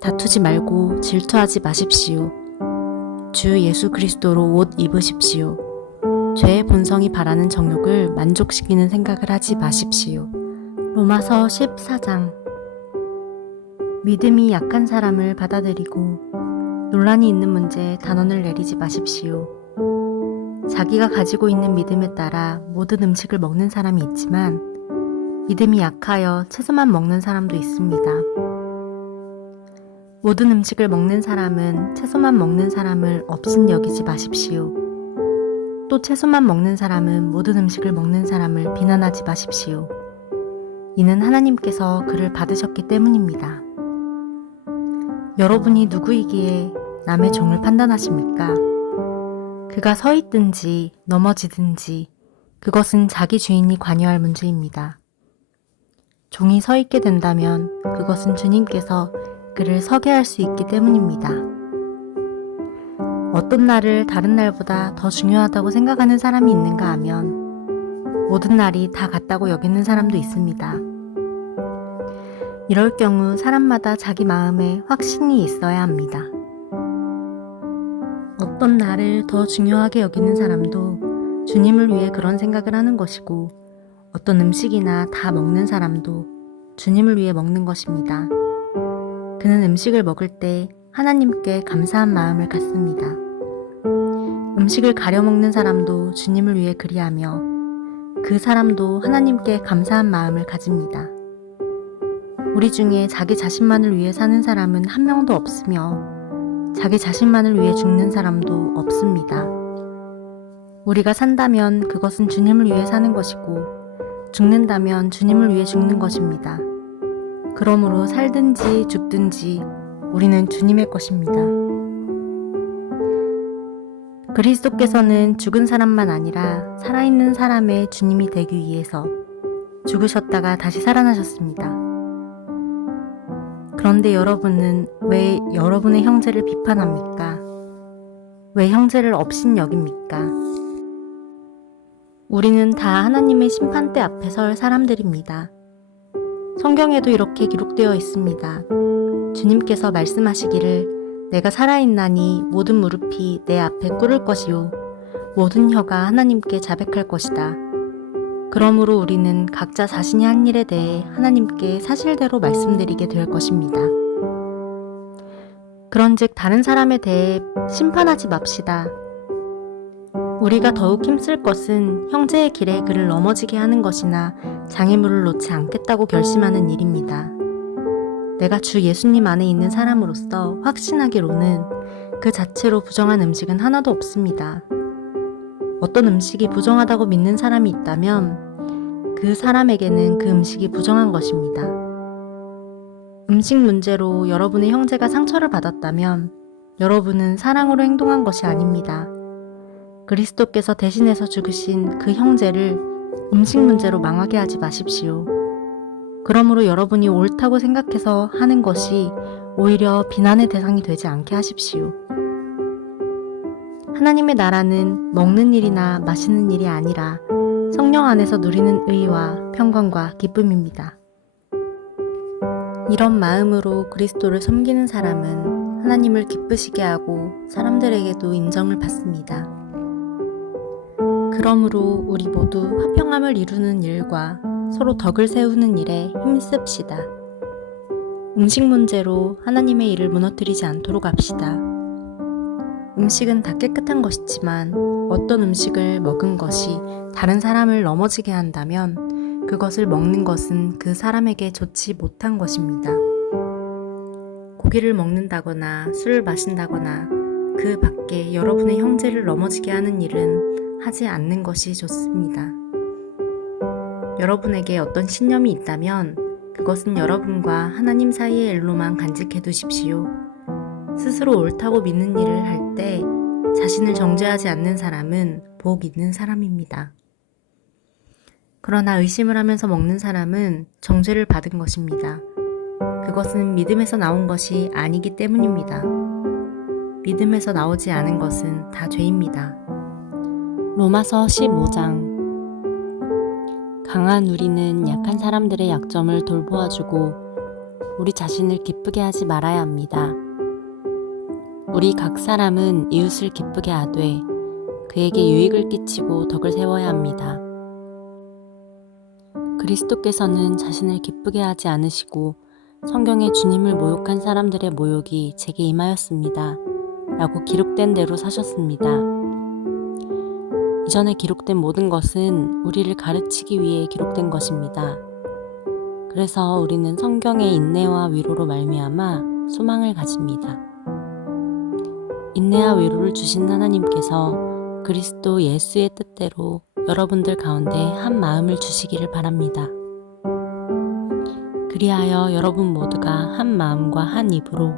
다투지 말고 질투하지 마십시오. 주 예수 그리스도로 옷 입으십시오. 죄의 본성이 바라는 정욕을 만족시키는 생각을 하지 마십시오. 로마서 14장. 믿음이 약한 사람을 받아들이고 논란이 있는 문제에 단언을 내리지 마십시오. 자기가 가지고 있는 믿음에 따라 모든 음식을 먹는 사람이 있지만 믿음이 약하여 채소만 먹는 사람도 있습니다. 모든 음식을 먹는 사람은 채소만 먹는 사람을 업신여기지 마십시오. 또 채소만 먹는 사람은 모든 음식을 먹는 사람을 비난하지 마십시오. 이는 하나님께서 그를 받으셨기 때문입니다. 여러분이 누구이기에 남의 종을 판단하십니까? 그가 서 있든지 넘어지든지 그것은 자기 주인이 관여할 문제입니다. 종이 서 있게 된다면 그것은 주님께서 그를 서게 할 수 있기 때문입니다. 어떤 날을 다른 날보다 더 중요하다고 생각하는 사람이 있는가 하면 모든 날이 다 같다고 여기는 사람도 있습니다. 이럴 경우 사람마다 자기 마음에 확신이 있어야 합니다. 어떤 날을 더 중요하게 여기는 사람도 주님을 위해 그런 생각을 하는 것이고 어떤 음식이나 다 먹는 사람도 주님을 위해 먹는 것입니다. 그는 음식을 먹을 때 하나님께 감사한 마음을 갖습니다. 음식을 가려 먹는 사람도 주님을 위해 그리하며 그 사람도 하나님께 감사한 마음을 가집니다. 우리 중에 자기 자신만을 위해 사는 사람은 한 명도 없으며 자기 자신만을 위해 죽는 사람도 없습니다. 우리가 산다면 그것은 주님을 위해 사는 것이고 죽는다면 주님을 위해 죽는 것입니다. 그러므로 살든지 죽든지 우리는 주님의 것입니다. 그리스도께서는 죽은 사람만 아니라 살아있는 사람의 주님이 되기 위해서 죽으셨다가 다시 살아나셨습니다. 그런데 여러분은 왜 여러분의 형제를 비판합니까? 왜 형제를 업신여깁니까? 우리는 다 하나님의 심판대 앞에 설 사람들입니다. 성경에도 이렇게 기록되어 있습니다. 주님께서 말씀하시기를 내가 살아있나니 모든 무릎이 내 앞에 꿇을 것이요 모든 혀가 하나님께 자백할 것이다. 그러므로 우리는 각자 자신이 한 일에 대해 하나님께 사실대로 말씀드리게 될 것입니다. 그런즉 다른 사람에 대해 심판하지 맙시다. 우리가 더욱 힘쓸 것은 형제의 길에 그를 넘어지게 하는 것이나 장애물을 놓지 않겠다고 결심하는 일입니다. 내가 주 예수님 안에 있는 사람으로서 확신하기로는 그 자체로 부정한 음식은 하나도 없습니다. 어떤 음식이 부정하다고 믿는 사람이 있다면 그 사람에게는 그 음식이 부정한 것입니다. 음식 문제로 여러분의 형제가 상처를 받았다면 여러분은 사랑으로 행동한 것이 아닙니다. 그리스도께서 대신해서 죽으신 그 형제를 음식 문제로 망하게 하지 마십시오. 그러므로 여러분이 옳다고 생각해서 하는 것이 오히려 비난의 대상이 되지 않게 하십시오. 하나님의 나라는 먹는 일이나 마시는 일이 아니라 성령 안에서 누리는 의와 평강과 기쁨입니다. 이런 마음으로 그리스도를 섬기는 사람은 하나님을 기쁘시게 하고 사람들에게도 인정을 받습니다. 그러므로 우리 모두 화평함을 이루는 일과 서로 덕을 세우는 일에 힘씁시다. 음식 문제로 하나님의 일을 무너뜨리지 않도록 합시다. 음식은 다 깨끗한 것이지만 어떤 음식을 먹은 것이 다른 사람을 넘어지게 한다면 그것을 먹는 것은 그 사람에게 좋지 못한 것입니다. 고기를 먹는다거나 술을 마신다거나 그 밖에 여러분의 형제를 넘어지게 하는 일은 하지 않는 것이 좋습니다. 여러분에게 어떤 신념이 있다면 그것은 여러분과 하나님 사이의 일로만 간직해 두십시오. 스스로 옳다고 믿는 일을 할 때 자신을 정죄하지 않는 사람은 복 있는 사람입니다. 그러나 의심을 하면서 먹는 사람은 정죄를 받은 것입니다. 그것은 믿음에서 나온 것이 아니기 때문입니다. 믿음에서 나오지 않은 것은 다 죄입니다. 로마서 15장. 강한 우리는 약한 사람들의 약점을 돌보아주고 우리 자신을 기쁘게 하지 말아야 합니다. 우리 각 사람은 이웃을 기쁘게 하되 그에게 유익을 끼치고 덕을 세워야 합니다. 그리스도께서는 자신을 기쁘게 하지 않으시고 성경에 주님을 모욕한 사람들의 모욕이 제게 임하였습니다. 라고 기록된 대로 사셨습니다. 이전에 기록된 모든 것은 우리를 가르치기 위해 기록된 것입니다. 그래서 우리는 성경의 인내와 위로로 말미암아 소망을 가집니다. 인내와 위로를 주신 하나님께서 그리스도 예수의 뜻대로 여러분들 가운데 한 마음을 주시기를 바랍니다. 그리하여 여러분 모두가 한 마음과 한 입으로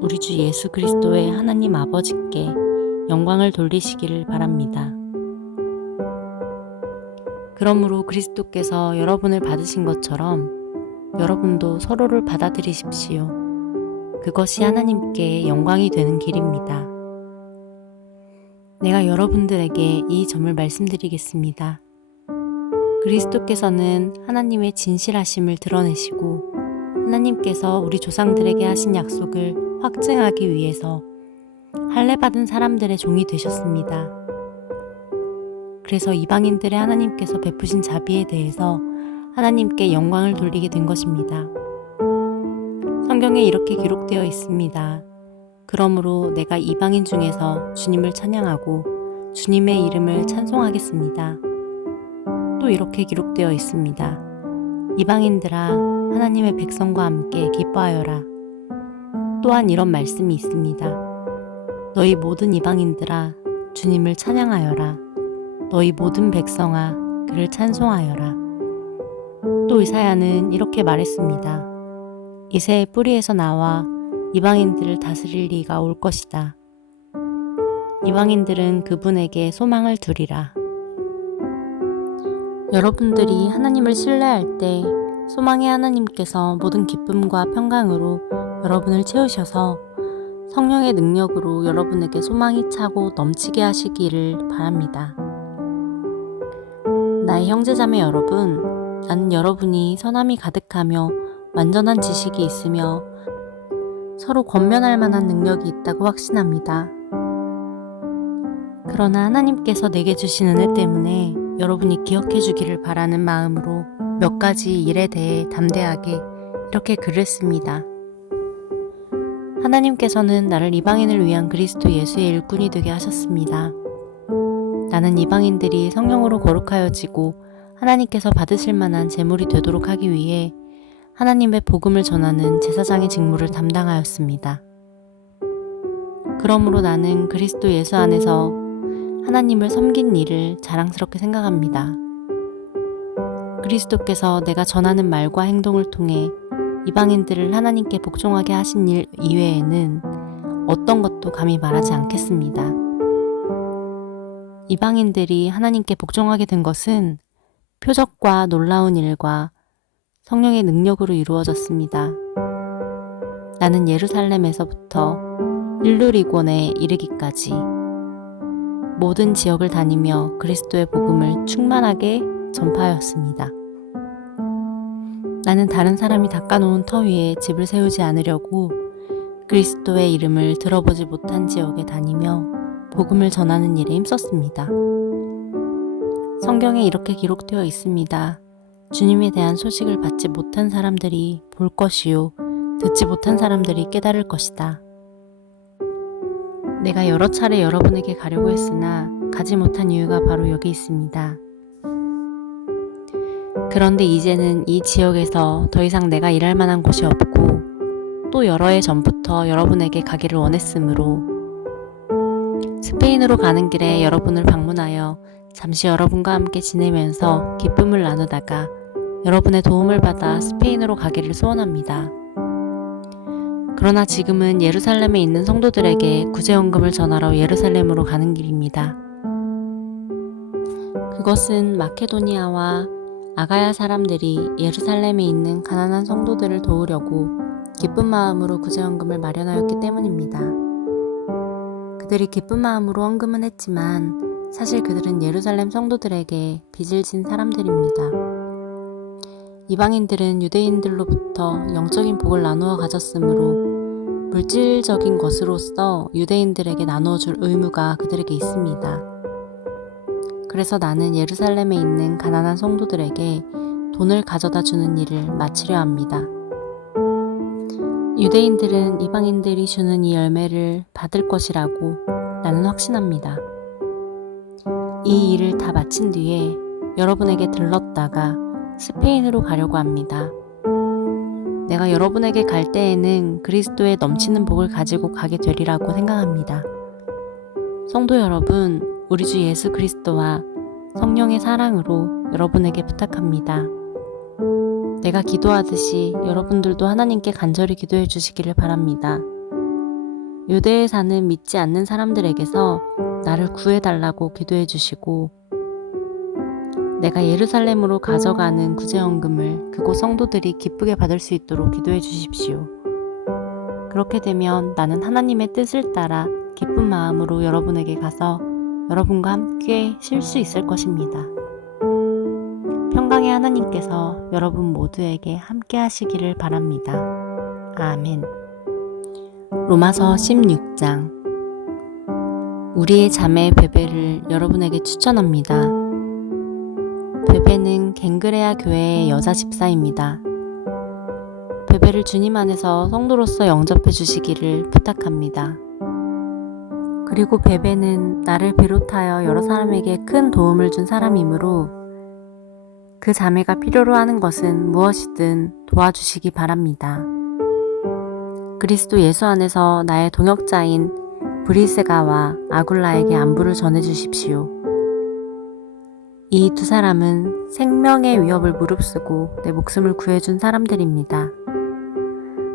우리 주 예수 그리스도의 하나님 아버지께 영광을 돌리시기를 바랍니다. 그러므로 그리스도께서 여러분을 받으신 것처럼 여러분도 서로를 받아들이십시오. 그것이 하나님께 영광이 되는 길입니다. 내가 여러분들에게 이 점을 말씀드리겠습니다. 그리스도께서는 하나님의 진실하심을 드러내시고 하나님께서 우리 조상들에게 하신 약속을 확증하기 위해서 할례받은 사람들의 종이 되셨습니다. 그래서 이방인들의 하나님께서 베푸신 자비에 대해서 하나님께 영광을 돌리게 된 것입니다. 성경에 이렇게 기록되어 있습니다. 그러므로 내가 이방인 중에서 주님을 찬양하고 주님의 이름을 찬송하겠습니다. 또 이렇게 기록되어 있습니다. 이방인들아 하나님의 백성과 함께 기뻐하여라. 또한 이런 말씀이 있습니다. 너희 모든 이방인들아 주님을 찬양하여라. 너희 모든 백성아 그를 찬송하여라. 또 이사야는 이렇게 말했습니다. 이새의 뿌리에서 나와 이방인들을 다스릴 이가 올 것이다. 이방인들은 그분에게 소망을 두리라. 여러분들이 하나님을 신뢰할 때 소망의 하나님께서 모든 기쁨과 평강으로 여러분을 채우셔서 성령의 능력으로 여러분에게 소망이 차고 넘치게 하시기를 바랍니다. 나의 형제자매 여러분, 나는 여러분이 선함이 가득하며 완전한 지식이 있으며 서로 권면할 만한 능력이 있다고 확신합니다. 그러나 하나님께서 내게 주신 은혜 때문에 여러분이 기억해 주기를 바라는 마음으로 몇 가지 일에 대해 담대하게 이렇게 글을 씁니다. 하나님께서는 나를 이방인을 위한 그리스도 예수의 일꾼이 되게 하셨습니다. 나는 이방인들이 성령으로 거룩하여지고 하나님께서 받으실 만한 제물이 되도록 하기 위해 하나님의 복음을 전하는 제사장의 직무를 담당하였습니다. 그러므로 나는 그리스도 예수 안에서 하나님을 섬긴 일을 자랑스럽게 생각합니다. 그리스도께서 내가 전하는 말과 행동을 통해 이방인들을 하나님께 복종하게 하신 일 이외에는 어떤 것도 감히 말하지 않겠습니다. 이방인들이 하나님께 복종하게 된 것은 표적과 놀라운 일과 성령의 능력으로 이루어졌습니다. 나는 예루살렘에서부터 일루리곤에 이르기까지 모든 지역을 다니며 그리스도의 복음을 충만하게 전파하였습니다. 나는 다른 사람이 닦아놓은 터 위에 집을 세우지 않으려고 그리스도의 이름을 들어보지 못한 지역에 다니며 복음을 전하는 일에 힘썼습니다. 성경에 이렇게 기록되어 있습니다. 주님에 대한 소식을 받지 못한 사람들이 볼 것이요, 듣지 못한 사람들이 깨달을 것이다. 내가 여러 차례 여러분에게 가려고 했으나 가지 못한 이유가 바로 여기 있습니다. 그런데 이제는 이 지역에서 더 이상 내가 일할 만한 곳이 없고 또 여러 해 전부터 여러분에게 가기를 원했으므로 스페인으로 가는 길에 여러분을 방문하여 잠시 여러분과 함께 지내면서 기쁨을 나누다가 여러분의 도움을 받아 스페인으로 가기를 소원합니다. 그러나 지금은 예루살렘에 있는 성도들에게 구제헌금을 전하러 예루살렘으로 가는 길입니다. 그것은 마케도니아와 아가야 사람들이 예루살렘에 있는 가난한 성도들을 도우려고 기쁜 마음으로 구제헌금을 마련하였기 때문입니다. 그들이 기쁜 마음으로 헌금은 했지만 사실 그들은 예루살렘 성도들에게 빚을 진 사람들입니다. 이방인들은 유대인들로부터 영적인 복을 나누어 가졌으므로 물질적인 것으로서 유대인들에게 나누어 줄 의무가 그들에게 있습니다. 그래서 나는 예루살렘에 있는 가난한 성도들에게 돈을 가져다 주는 일을 마치려 합니다. 유대인들은 이방인들이 주는 이 열매를 받을 것이라고 나는 확신합니다. 이 일을 다 마친 뒤에 여러분에게 들렀다가 스페인으로 가려고 합니다. 내가 여러분에게 갈 때에는 그리스도의 넘치는 복을 가지고 가게 되리라고 생각합니다. 성도 여러분, 우리 주 예수 그리스도와 성령의 사랑으로 여러분에게 부탁합니다. 내가 기도하듯이 여러분들도 하나님께 간절히 기도해 주시기를 바랍니다. 유대에 사는 믿지 않는 사람들에게서 나를 구해달라고 기도해 주시고 내가 예루살렘으로 가져가는 구제헌금을 그곳 성도들이 기쁘게 받을 수 있도록 기도해 주십시오. 그렇게 되면 나는 하나님의 뜻을 따라 기쁜 마음으로 여러분에게 가서 여러분과 함께 쉴 수 있을 것입니다. 평강의 하나님께서 여러분 모두에게 함께 하시기를 바랍니다. 아멘. 로마서 16장. 우리의 자매 베베를 여러분에게 추천합니다. 베베는 갱그레아 교회의 여자 집사입니다. 베베를 주님 안에서 성도로서 영접해 주시기를 부탁합니다. 그리고 베베는 나를 비롯하여 여러 사람에게 큰 도움을 준 사람이므로 그 자매가 필요로 하는 것은 무엇이든 도와주시기 바랍니다. 그리스도 예수 안에서 나의 동역자인 브리스가와 아굴라에게 안부를 전해주십시오. 이 두 사람은 생명의 위협을 무릅쓰고 내 목숨을 구해준 사람들입니다.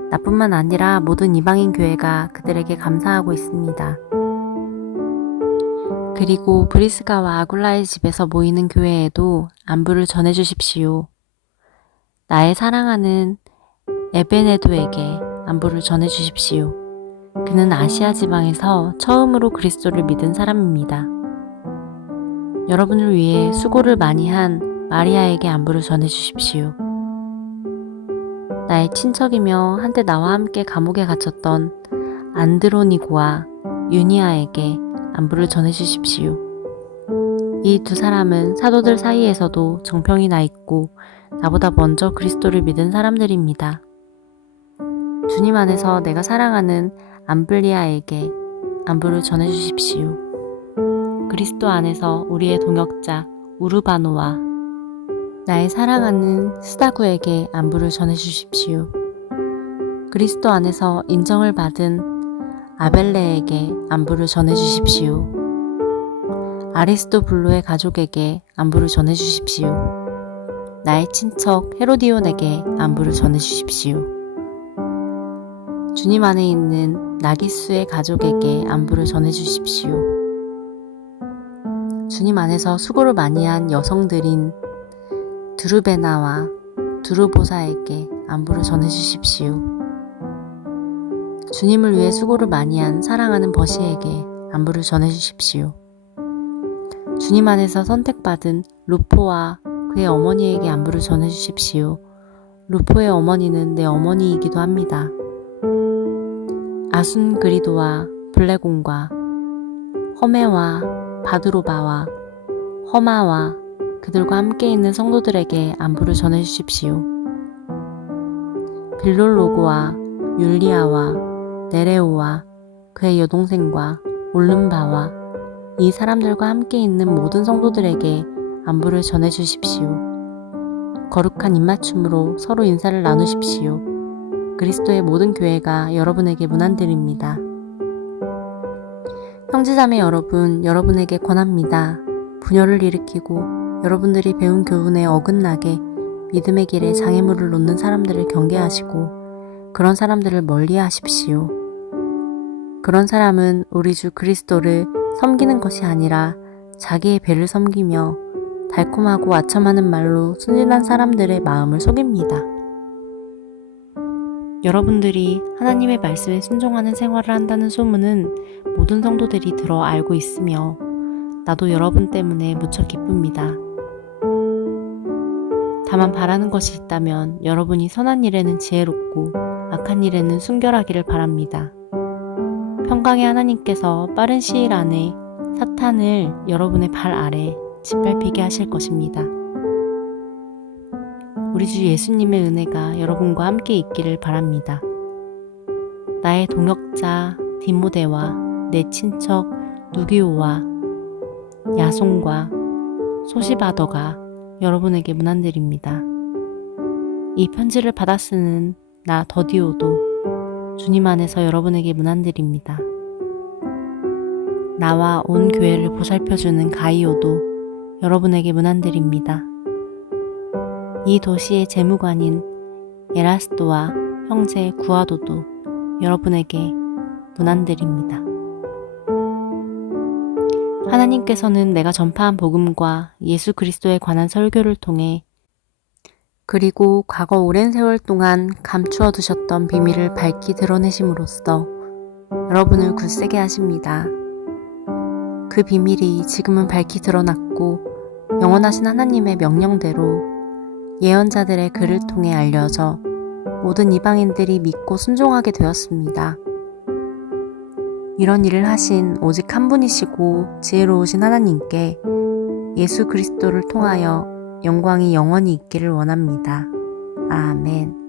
나뿐만 아니라 모든 이방인 교회가 그들에게 감사하고 있습니다. 그리고 브리스가와 아굴라의 집에서 모이는 교회에도 안부를 전해주십시오. 나의 사랑하는 에베네도에게 안부를 전해주십시오. 그는 아시아 지방에서 처음으로 그리스도를 믿은 사람입니다. 여러분을 위해 수고를 많이 한 마리아에게 안부를 전해주십시오. 나의 친척이며 한때 나와 함께 감옥에 갇혔던 안드로니고와 유니아에게 안부를 전해주십시오. 이 두 사람은 사도들 사이에서도 정평이 나 있고 나보다 먼저 그리스도를 믿은 사람들입니다. 주님 안에서 내가 사랑하는 암블리아에게 안부를 전해주십시오. 그리스도 안에서 우리의 동역자 우르바노와 나의 사랑하는 스다구에게 안부를 전해주십시오. 그리스도 안에서 인정을 받은 아벨레에게 안부를 전해주십시오. 아리스토블루의 가족에게 안부를 전해주십시오. 나의 친척 헤로디온에게 안부를 전해주십시오. 주님 안에 있는 나기수의 가족에게 안부를 전해주십시오. 주님 안에서 수고를 많이 한 여성들인 두르베나와 두르보사에게 안부를 전해주십시오. 주님을 위해 수고를 많이 한 사랑하는 버시에게 안부를 전해주십시오. 주님 안에서 선택받은 루포와 그의 어머니에게 안부를 전해주십시오. 루포의 어머니는 내 어머니이기도 합니다. 아순그리도와 블레곤과 허메와 바드로바와 허마와 그들과 함께 있는 성도들에게 안부를 전해주십시오. 빌롤로고와 율리아와 네레오와 그의 여동생과 올름바와 이 사람들과 함께 있는 모든 성도들에게 안부를 전해주십시오. 거룩한 입맞춤으로 서로 인사를 나누십시오. 그리스도의 모든 교회가 여러분에게 문안드립니다. 형제자매 여러분, 여러분에게 권합니다. 분열을 일으키고 여러분들이 배운 교훈에 어긋나게 믿음의 길에 장애물을 놓는 사람들을 경계하시고 그런 사람들을 멀리하십시오. 그런 사람은 우리 주 그리스도를 섬기는 것이 아니라 자기의 배를 섬기며 달콤하고 아첨하는 말로 순진한 사람들의 마음을 속입니다. 여러분들이 하나님의 말씀에 순종하는 생활을 한다는 소문은 모든 성도들이 들어 알고 있으며 나도 여러분 때문에 무척 기쁩니다. 다만 바라는 것이 있다면 여러분이 선한 일에는 지혜롭고 악한 일에는 순결하기를 바랍니다. 평강의 하나님께서 빠른 시일 안에 사탄을 여러분의 발 아래 짓밟히게 하실 것입니다. 우리 주 예수님의 은혜가 여러분과 함께 있기를 바랍니다. 나의 동역자 디모데와 내 친척 누기오와 야손과 소시바더가 여러분에게 문안드립니다. 이 편지를 받아 쓰는 나 더디오도 주님 안에서 여러분에게 문안드립니다. 나와 온 교회를 보살펴주는 가이오도 여러분에게 문안드립니다. 이 도시의 재무관인 에라스도와 형제 구아도도 여러분에게 문안드립니다. 하나님께서는 내가 전파한 복음과 예수 그리스도에 관한 설교를 통해 그리고 과거 오랜 세월 동안 감추어 두셨던 비밀을 밝히 드러내심으로써 여러분을 굳세게 하십니다. 그 비밀이 지금은 밝히 드러났고 영원하신 하나님의 명령대로 예언자들의 글을 통해 알려져 모든 이방인들이 믿고 순종하게 되었습니다. 이런 일을 하신 오직 한 분이시고 지혜로우신 하나님께 예수 그리스도를 통하여 영광이 영원히 있기를 원합니다. 아멘.